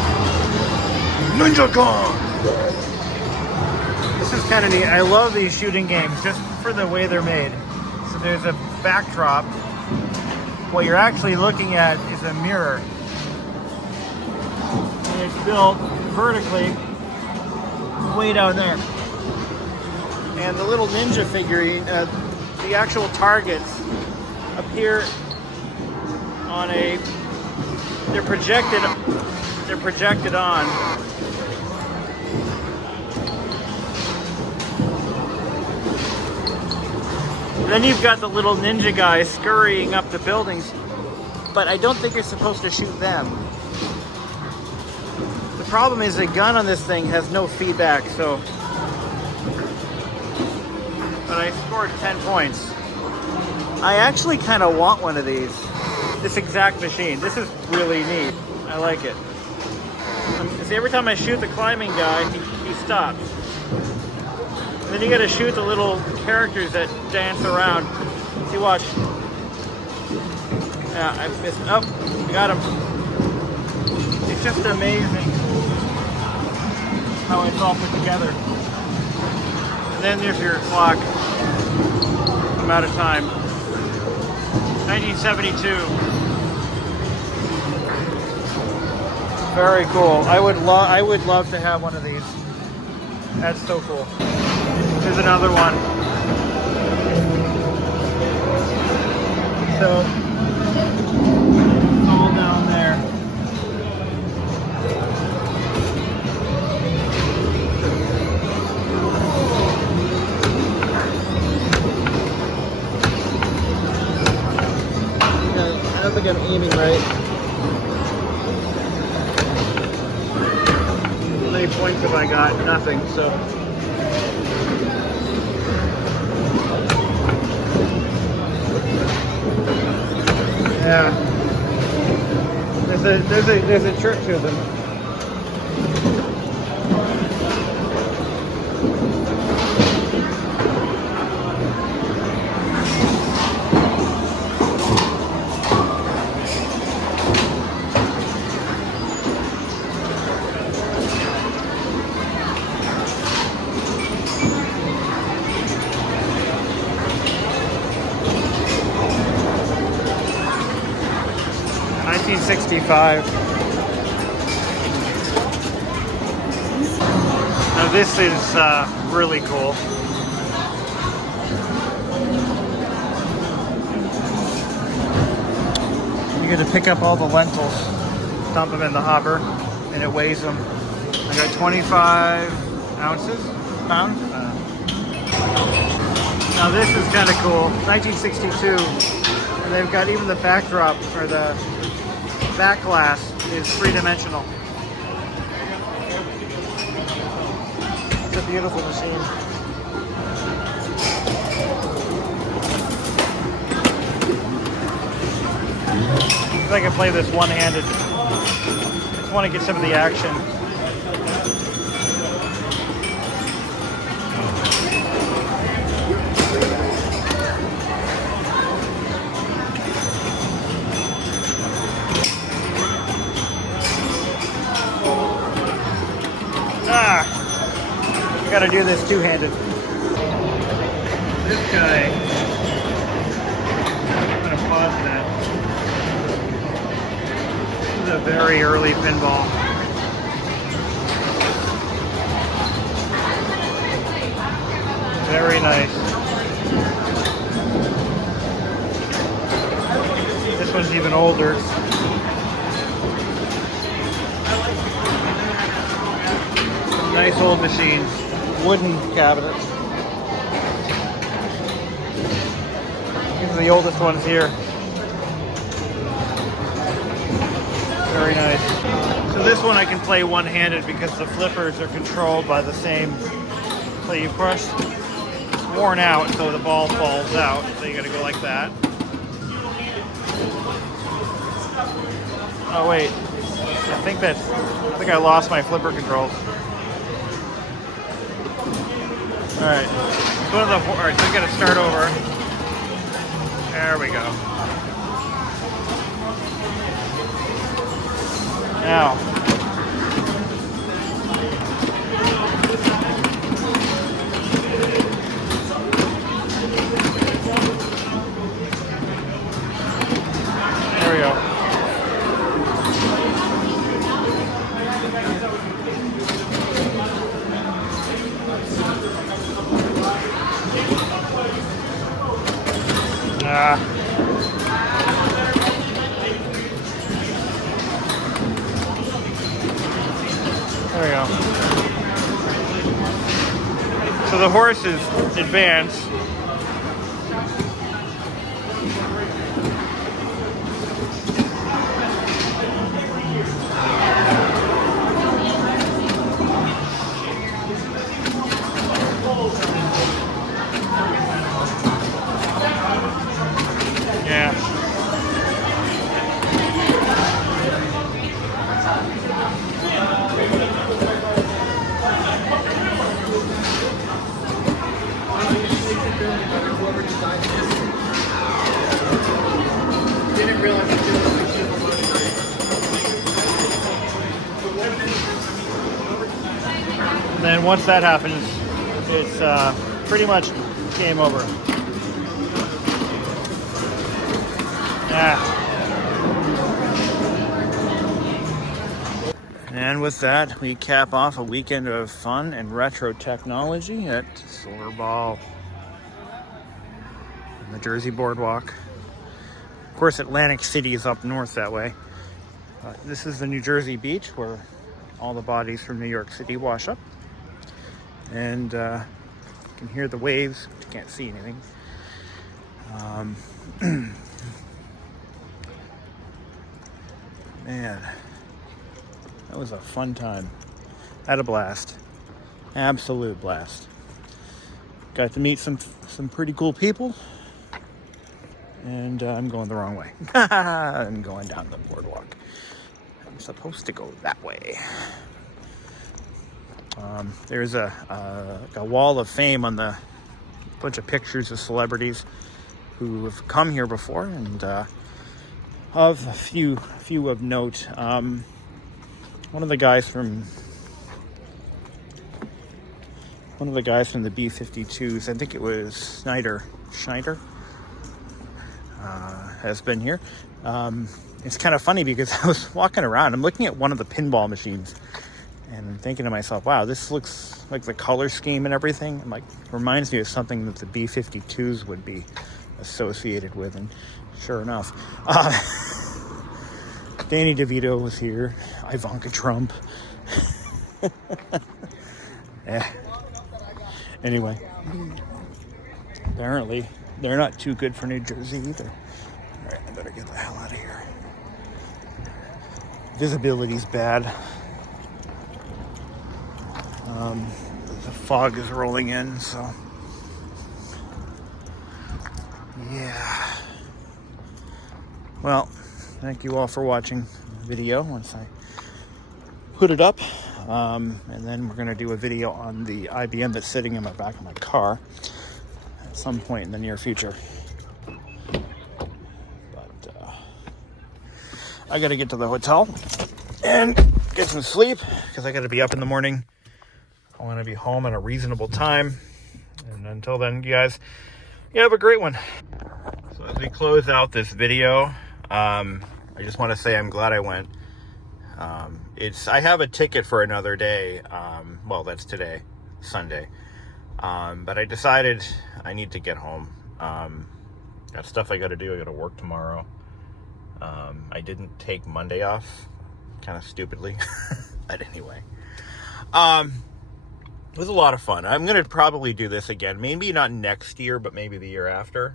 Ninja Con. This is kind of neat. I love these shooting games just for the way they're made. So there's a backdrop. What you're actually looking at is a mirror. And it's built vertically way down there. And the little ninja figurine, the actual targets appear on a, they're projected on. Then you've got the little ninja guys scurrying up the buildings, but I don't think you're supposed to shoot them. The problem is the gun on this thing has no feedback, so. But I scored 10 points. I actually kind of want one of these. This exact machine. This is really neat. I like it. See, every time I shoot the climbing guy, he stops. And then you gotta shoot the little characters that dance around. See, watch. Yeah, I missed. Oh, got him. It's just amazing how it's all put together. And then there's your clock. I'm out of time. 1972. Very cool. I would love to have one of these. That's so cool. Here's another one. So, it's all down there. I don't think I'm aiming right. How many points have I got? Nothing, so. Yeah, there's a trick to them. $1965. Now this is really cool. You get to pick up all the lentils, dump them in the hopper, and it weighs them. I got 25 ounces, pound. Now this is kind of cool, 1962, and they've got even the backdrop, or the back glass is three-dimensional. It's a beautiful machine. If I can play this one-handed. I just want to get some of the action. I gotta do this two-handed. This guy, I'm gonna pause that. This is a very early pinball. Very nice. This one's even older. Nice old machines. Wooden cabinets. These are the oldest ones here. Very nice. So this one I can play one-handed because the flippers are controlled by the same sleeve push. It's worn out, so the ball falls out. So you gotta go like that. Oh wait, I think I lost my flipper controls. All right, so I gotta start over. There we go. Now, there we go. There we go. So the horses advance. Yeah. Didn't realize it And then once that happens, it's pretty much game over. Yeah. And with that, we cap off a weekend of fun and retro technology at Solar Ball on the Jersey Boardwalk. Of course, Atlantic City is up north that way. This is the New Jersey beach where all the bodies from New York City wash up. And you can hear the waves, but you can't see anything. Man, that was a fun time. Had a blast. Absolute blast. Got to meet some pretty cool people. And I'm going the wrong way. I'm going down the boardwalk. I'm supposed to go that way. There's a wall of fame on the bunch of pictures of celebrities who have come here before, and of a few of note. One of the guys from the B-52s, I think it was Schneider, has been here. It's kind of funny because I was walking around, I'm looking at one of the pinball machines, and I'm thinking to myself, wow, this looks like the color scheme and everything. I'm like, reminds me of something that the B-52s would be associated with, and sure enough. Danny DeVito was here, Ivanka Trump. Yeah. Anyway, Apparently, they're not too good for New Jersey either. All right, I better get the hell out of here. Visibility's bad. The fog is rolling in, so yeah. Well, thank you all for watching the video once I put it up. And then we're going to do a video on the IBM that's sitting in the back of my car at some point in the near future. But I got to get to the hotel and get some sleep because I got to be up in the morning. I want to be home at a reasonable time. And until then, you guys, you have a great one. So as we close out this video, I just want to say I'm glad I went. I have a ticket for another day. Well, that's today, Sunday. But I decided I need to get home. Got stuff I got to do. I got to work tomorrow. I didn't take Monday off, kind of stupidly. But anyway, it was a lot of fun. I'm going to probably do this again. Maybe not next year, but maybe the year after.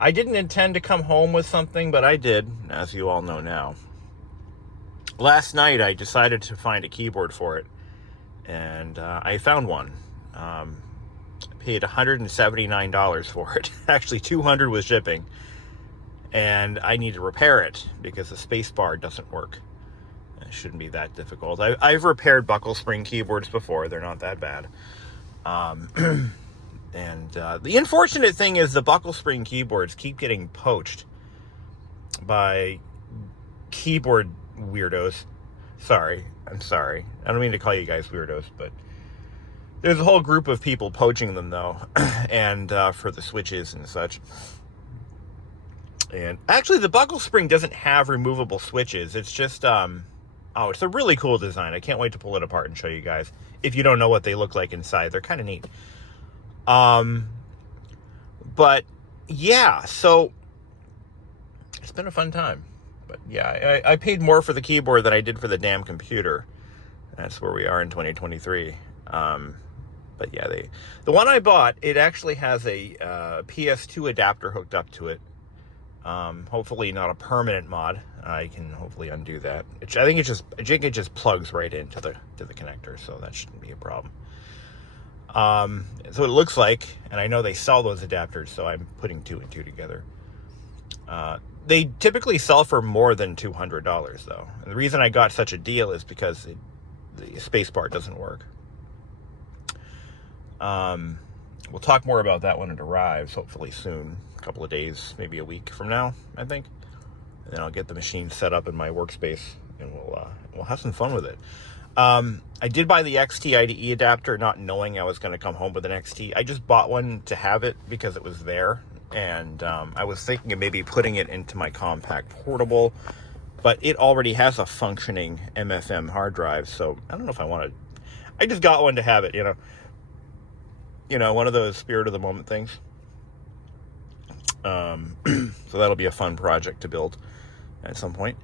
I didn't intend to come home with something, but I did, as you all know now. Last night, I decided to find a keyboard for it, and I found one. I paid $179 for it. Actually, $200 was shipping, and I need to repair it because the space bar doesn't work. It shouldn't be that difficult. I've repaired buckle spring keyboards before. They're not that bad. And the unfortunate thing is the buckle spring keyboards keep getting poached by keyboard weirdos. I'm sorry. I don't mean to call you guys weirdos, but there's a whole group of people poaching them, though, and for the switches and such. And actually, the buckle spring doesn't have removable switches. It's just, it's a really cool design. I can't wait to pull it apart and show you guys. If you don't know what they look like inside, they're kind of neat. But yeah, so it's been a fun time. But yeah, I paid more for the keyboard than I did for the damn computer. That's where we are in 2023. But yeah, the one I bought, it actually has a PS2 adapter hooked up to it. Hopefully not a permanent mod. I can hopefully undo that. I think it just plugs right into the connector, so that shouldn't be a problem. So it looks like, and I know they sell those adapters, so I'm putting two and two together. They typically sell for more than $200, though. And the reason I got such a deal is because the spacebar doesn't work. We'll talk more about that when it arrives, hopefully soon. A couple of days, maybe a week from now, I think. And then I'll get the machine set up in my workspace, and we'll have some fun with it. I did buy the XT IDE adapter, not knowing I was going to come home with an XT. I just bought one to have it because it was there. And I was thinking of maybe putting it into my compact portable. But it already has a functioning MFM hard drive. So I don't know if I want to... I just got one to have it, one of those spirit of the moment things. So that'll be a fun project to build at some point.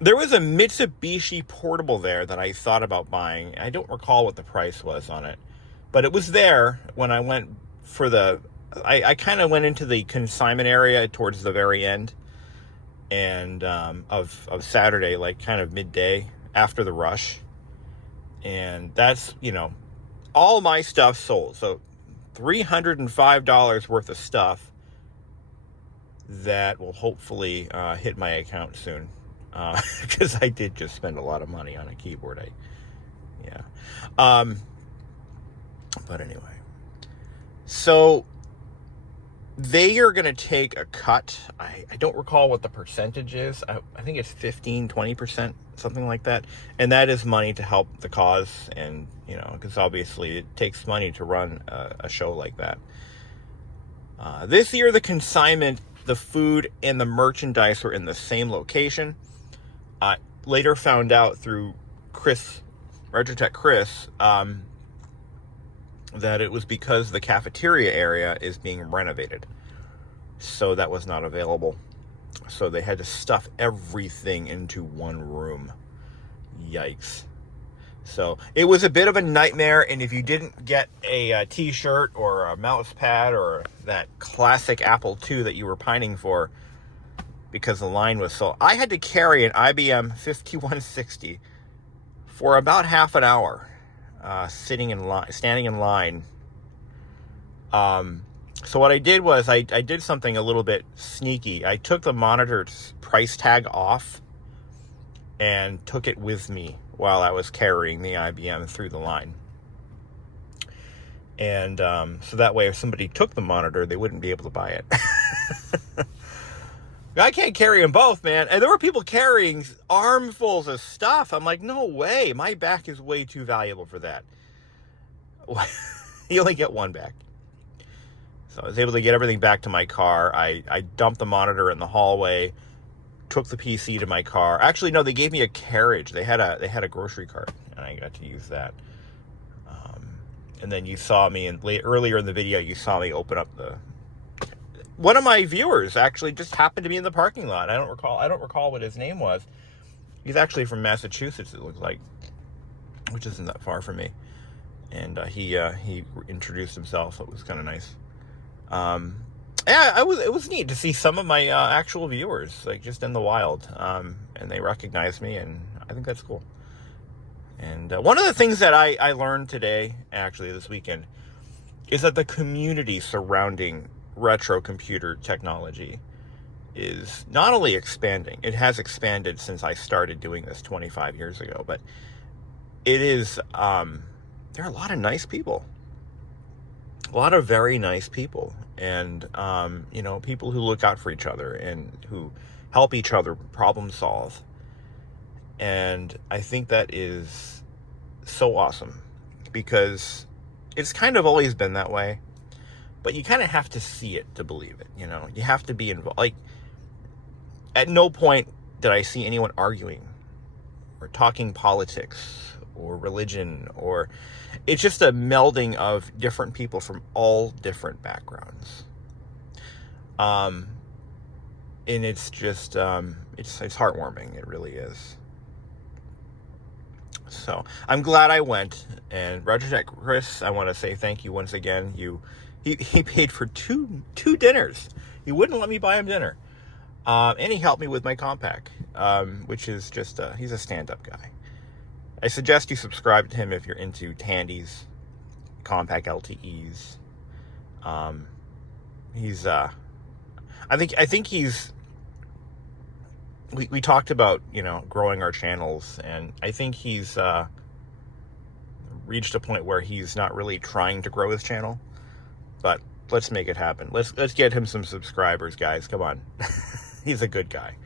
There was a Mitsubishi portable there that I thought about buying. I don't recall what the price was on it, but it was there when I went for I kind of went into the consignment area towards the very end and of Saturday, like kind of midday after the rush. And that's, all my stuff sold. So $305 worth of stuff that will hopefully hit my account soon. Because I did just spend a lot of money on a keyboard. But anyway, so they are going to take a cut. I don't recall what the percentage is. I think it's 15-20%, something like that. And that is money to help the cause. And, because obviously it takes money to run a show like that. This year, the consignment, the food, and the merchandise were in the same location. Later found out through Regitech Chris, that it was because the cafeteria area is being renovated. So that was not available. So they had to stuff everything into one room. Yikes. So it was a bit of a nightmare, and if you didn't get a t-shirt or a mouse pad or that classic Apple II that you were pining for because the line was so... I had to carry an IBM 5160 for about half an hour, standing in line. So what I did was I did something a little bit sneaky. I took the monitor's price tag off and took it with me while I was carrying the IBM through the line. And so that way if somebody took the monitor, they wouldn't be able to buy it. I can't carry them both, man. And there were people carrying armfuls of stuff. I'm like, no way. My back is way too valuable for that. You only get one back. So I was able to get everything back to my car. I dumped the monitor in the hallway, took the PC to my car. Actually, no, they gave me a carriage. They had a grocery cart, and I got to use that. And then you saw me earlier in the video. You saw me open up one of my viewers actually just happened to be in the parking lot. I don't recall what his name was. He's actually from Massachusetts, it looks like, which isn't that far from me. And he introduced himself. It was kind of nice. Yeah, it was neat to see some of my actual viewers, like just in the wild, and they recognized me, and I think that's cool. And one of the things that I learned today, actually this weekend, is that the community surrounding retro computer technology is not only expanding, it has expanded since I started doing this 25 years ago, but it is, there are a lot of nice people. A lot of very nice people, and you know, people who look out for each other and who help each other problem solve. And I think that is so awesome, because it's kind of always been that way, but you kind of have to see it to believe it. You know, you have to be involved. Like, at no point did I see anyone arguing or talking politics or religion, or it's just a melding of different people from all different backgrounds. And it's just, it's heartwarming. It really is. So I'm glad I went. And Roger Tech Chris, I want to say thank you once again. He paid for two dinners. He wouldn't let me buy him dinner. And he helped me with my compact, which is just, he's a stand-up guy. I suggest you subscribe to him if you're into Tandy's, compact LTEs. He's, I think he's, we talked about, you know, growing our channels, and I think he's, reached a point where he's not really trying to grow his channel, but let's make it happen. Let's get him some subscribers, guys. Come on. He's a good guy.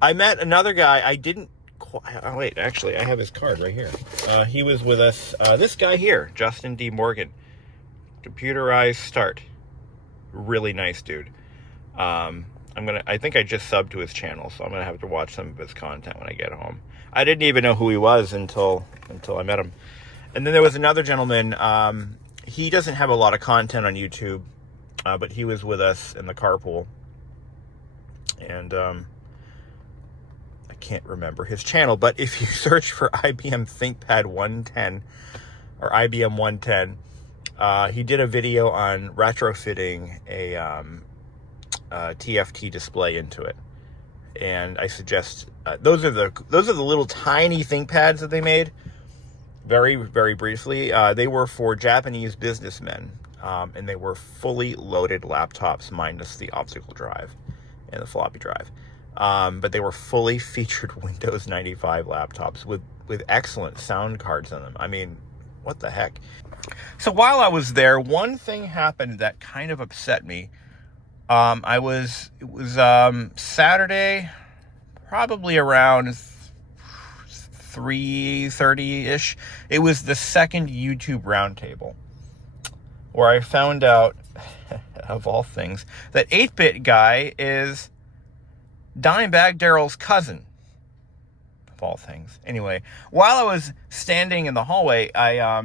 I met another guy. I didn't quite, oh wait, actually I have his card right here. He was with us, this guy here, Justin D. Morgan, Computerized Start. Really nice dude. I think I just subbed to his channel, so I'm gonna have to watch some of his content when I get home. I didn't even know who he was until I met him. And then there was another gentleman. He doesn't have a lot of content on YouTube, but he was with us in the carpool. And I can't remember his channel, but if you search for IBM ThinkPad 110 or IBM 110, he did a video on retrofitting a TFT display into it. And I suggest those are the little tiny ThinkPads that they made. Very, very briefly, they were for Japanese businessmen, and they were fully loaded laptops minus the optical drive and the floppy drive. But they were fully featured Windows 95 laptops with excellent sound cards on them. I mean, what the heck? So while I was there, one thing happened that kind of upset me. It was Saturday, probably around 3:30-ish. It was the second YouTube roundtable where I found out, of all things, that 8-Bit Guy is Dimebag Darrell's cousin, of all things. Anyway, while I was standing in the hallway, I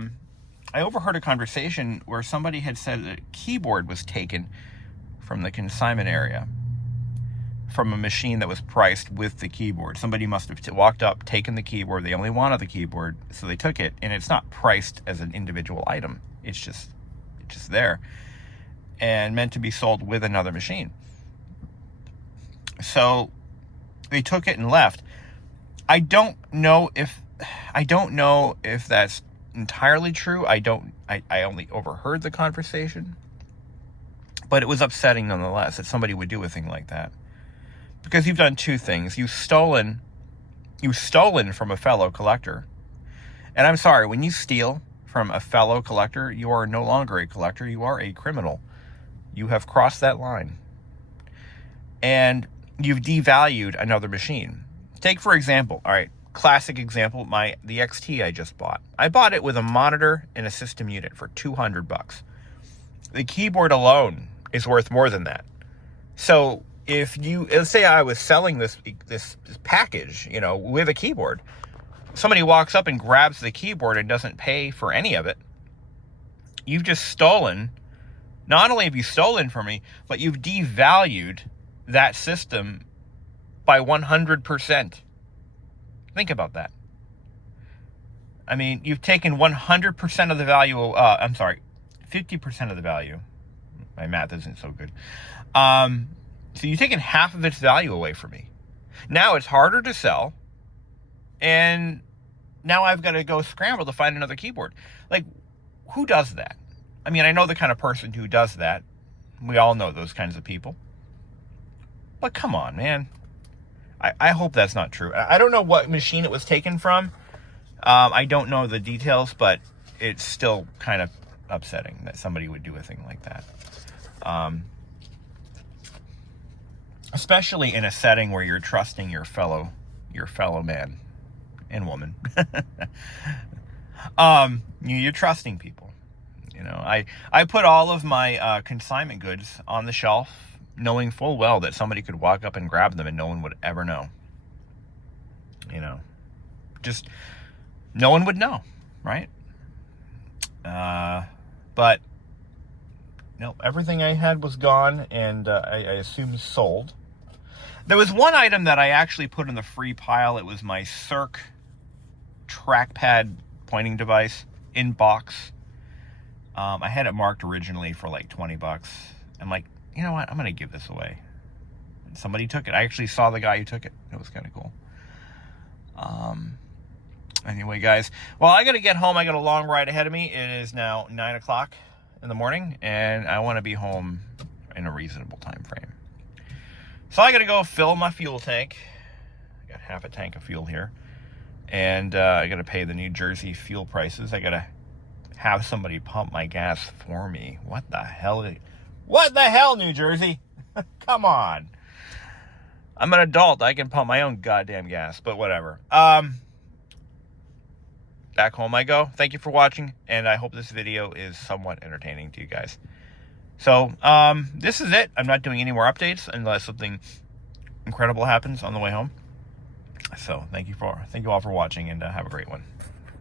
overheard a conversation where somebody had said that a keyboard was taken from the consignment area from a machine that was priced with the keyboard. Somebody must have walked up, taken the keyboard. They only wanted the keyboard, so they took it. And it's not priced as an individual item. It's just there and meant to be sold with another machine. So they took it and left. I don't know if that's entirely true. I only overheard the conversation, but it was upsetting nonetheless that somebody would do a thing like that. Because you've done two things. You've stolen from a fellow collector. And I'm sorry, when you steal from a fellow collector, you are no longer a collector, you are a criminal. You have crossed that line. And you've devalued another machine. Take, for example, all right, classic example, the XT I just bought. I bought it with a monitor and a system unit for $200. The keyboard alone is worth more than that. So let's say I was selling this package, with a keyboard. Somebody walks up and grabs the keyboard and doesn't pay for any of it. You've just stolen. Not only have you stolen from me, but you've devalued that system by 100%. Think about that. I mean, you've taken 100% of the value. 50% of the value. My math isn't so good. So you've taken half of its value away from me. Now it's harder to sell. And now I've got to go scramble to find another keyboard. Like, who does that? I mean, I know the kind of person who does that. We all know those kinds of people. But come on, man. I hope that's not true. I don't know what machine it was taken from. I don't know the details, but it's still kind of upsetting that somebody would do a thing like that. Especially in a setting where you're trusting your fellow man and woman. You're trusting people. I put all of my consignment goods on the shelf, knowing full well that somebody could walk up and grab them and no one would ever know. Just no one would know, right? But no, everything I had was gone, and I assume sold. There was one item that I actually put in the free pile. It was my Circ trackpad pointing device in box. I had it marked originally for like $20. I'm like, you know what? I'm going to give this away. And somebody took it. I actually saw the guy who took it. It was kind of cool. Anyway, guys. Well, I got to get home. I got a long ride ahead of me. It is now 9 o'clock in the morning, and I want to be home in a reasonable time frame. So I got to go fill my fuel tank. I got half a tank of fuel here. And I got to pay the New Jersey fuel prices. I got to have somebody pump my gas for me. What the hell? What the hell, New Jersey? Come on. I'm an adult. I can pump my own goddamn gas, but whatever. Back home I go. Thank you for watching, and I hope this video is somewhat entertaining to you guys. So, this is it. I'm not doing any more updates unless something incredible happens on the way home. So, thank you all for watching, and have a great one.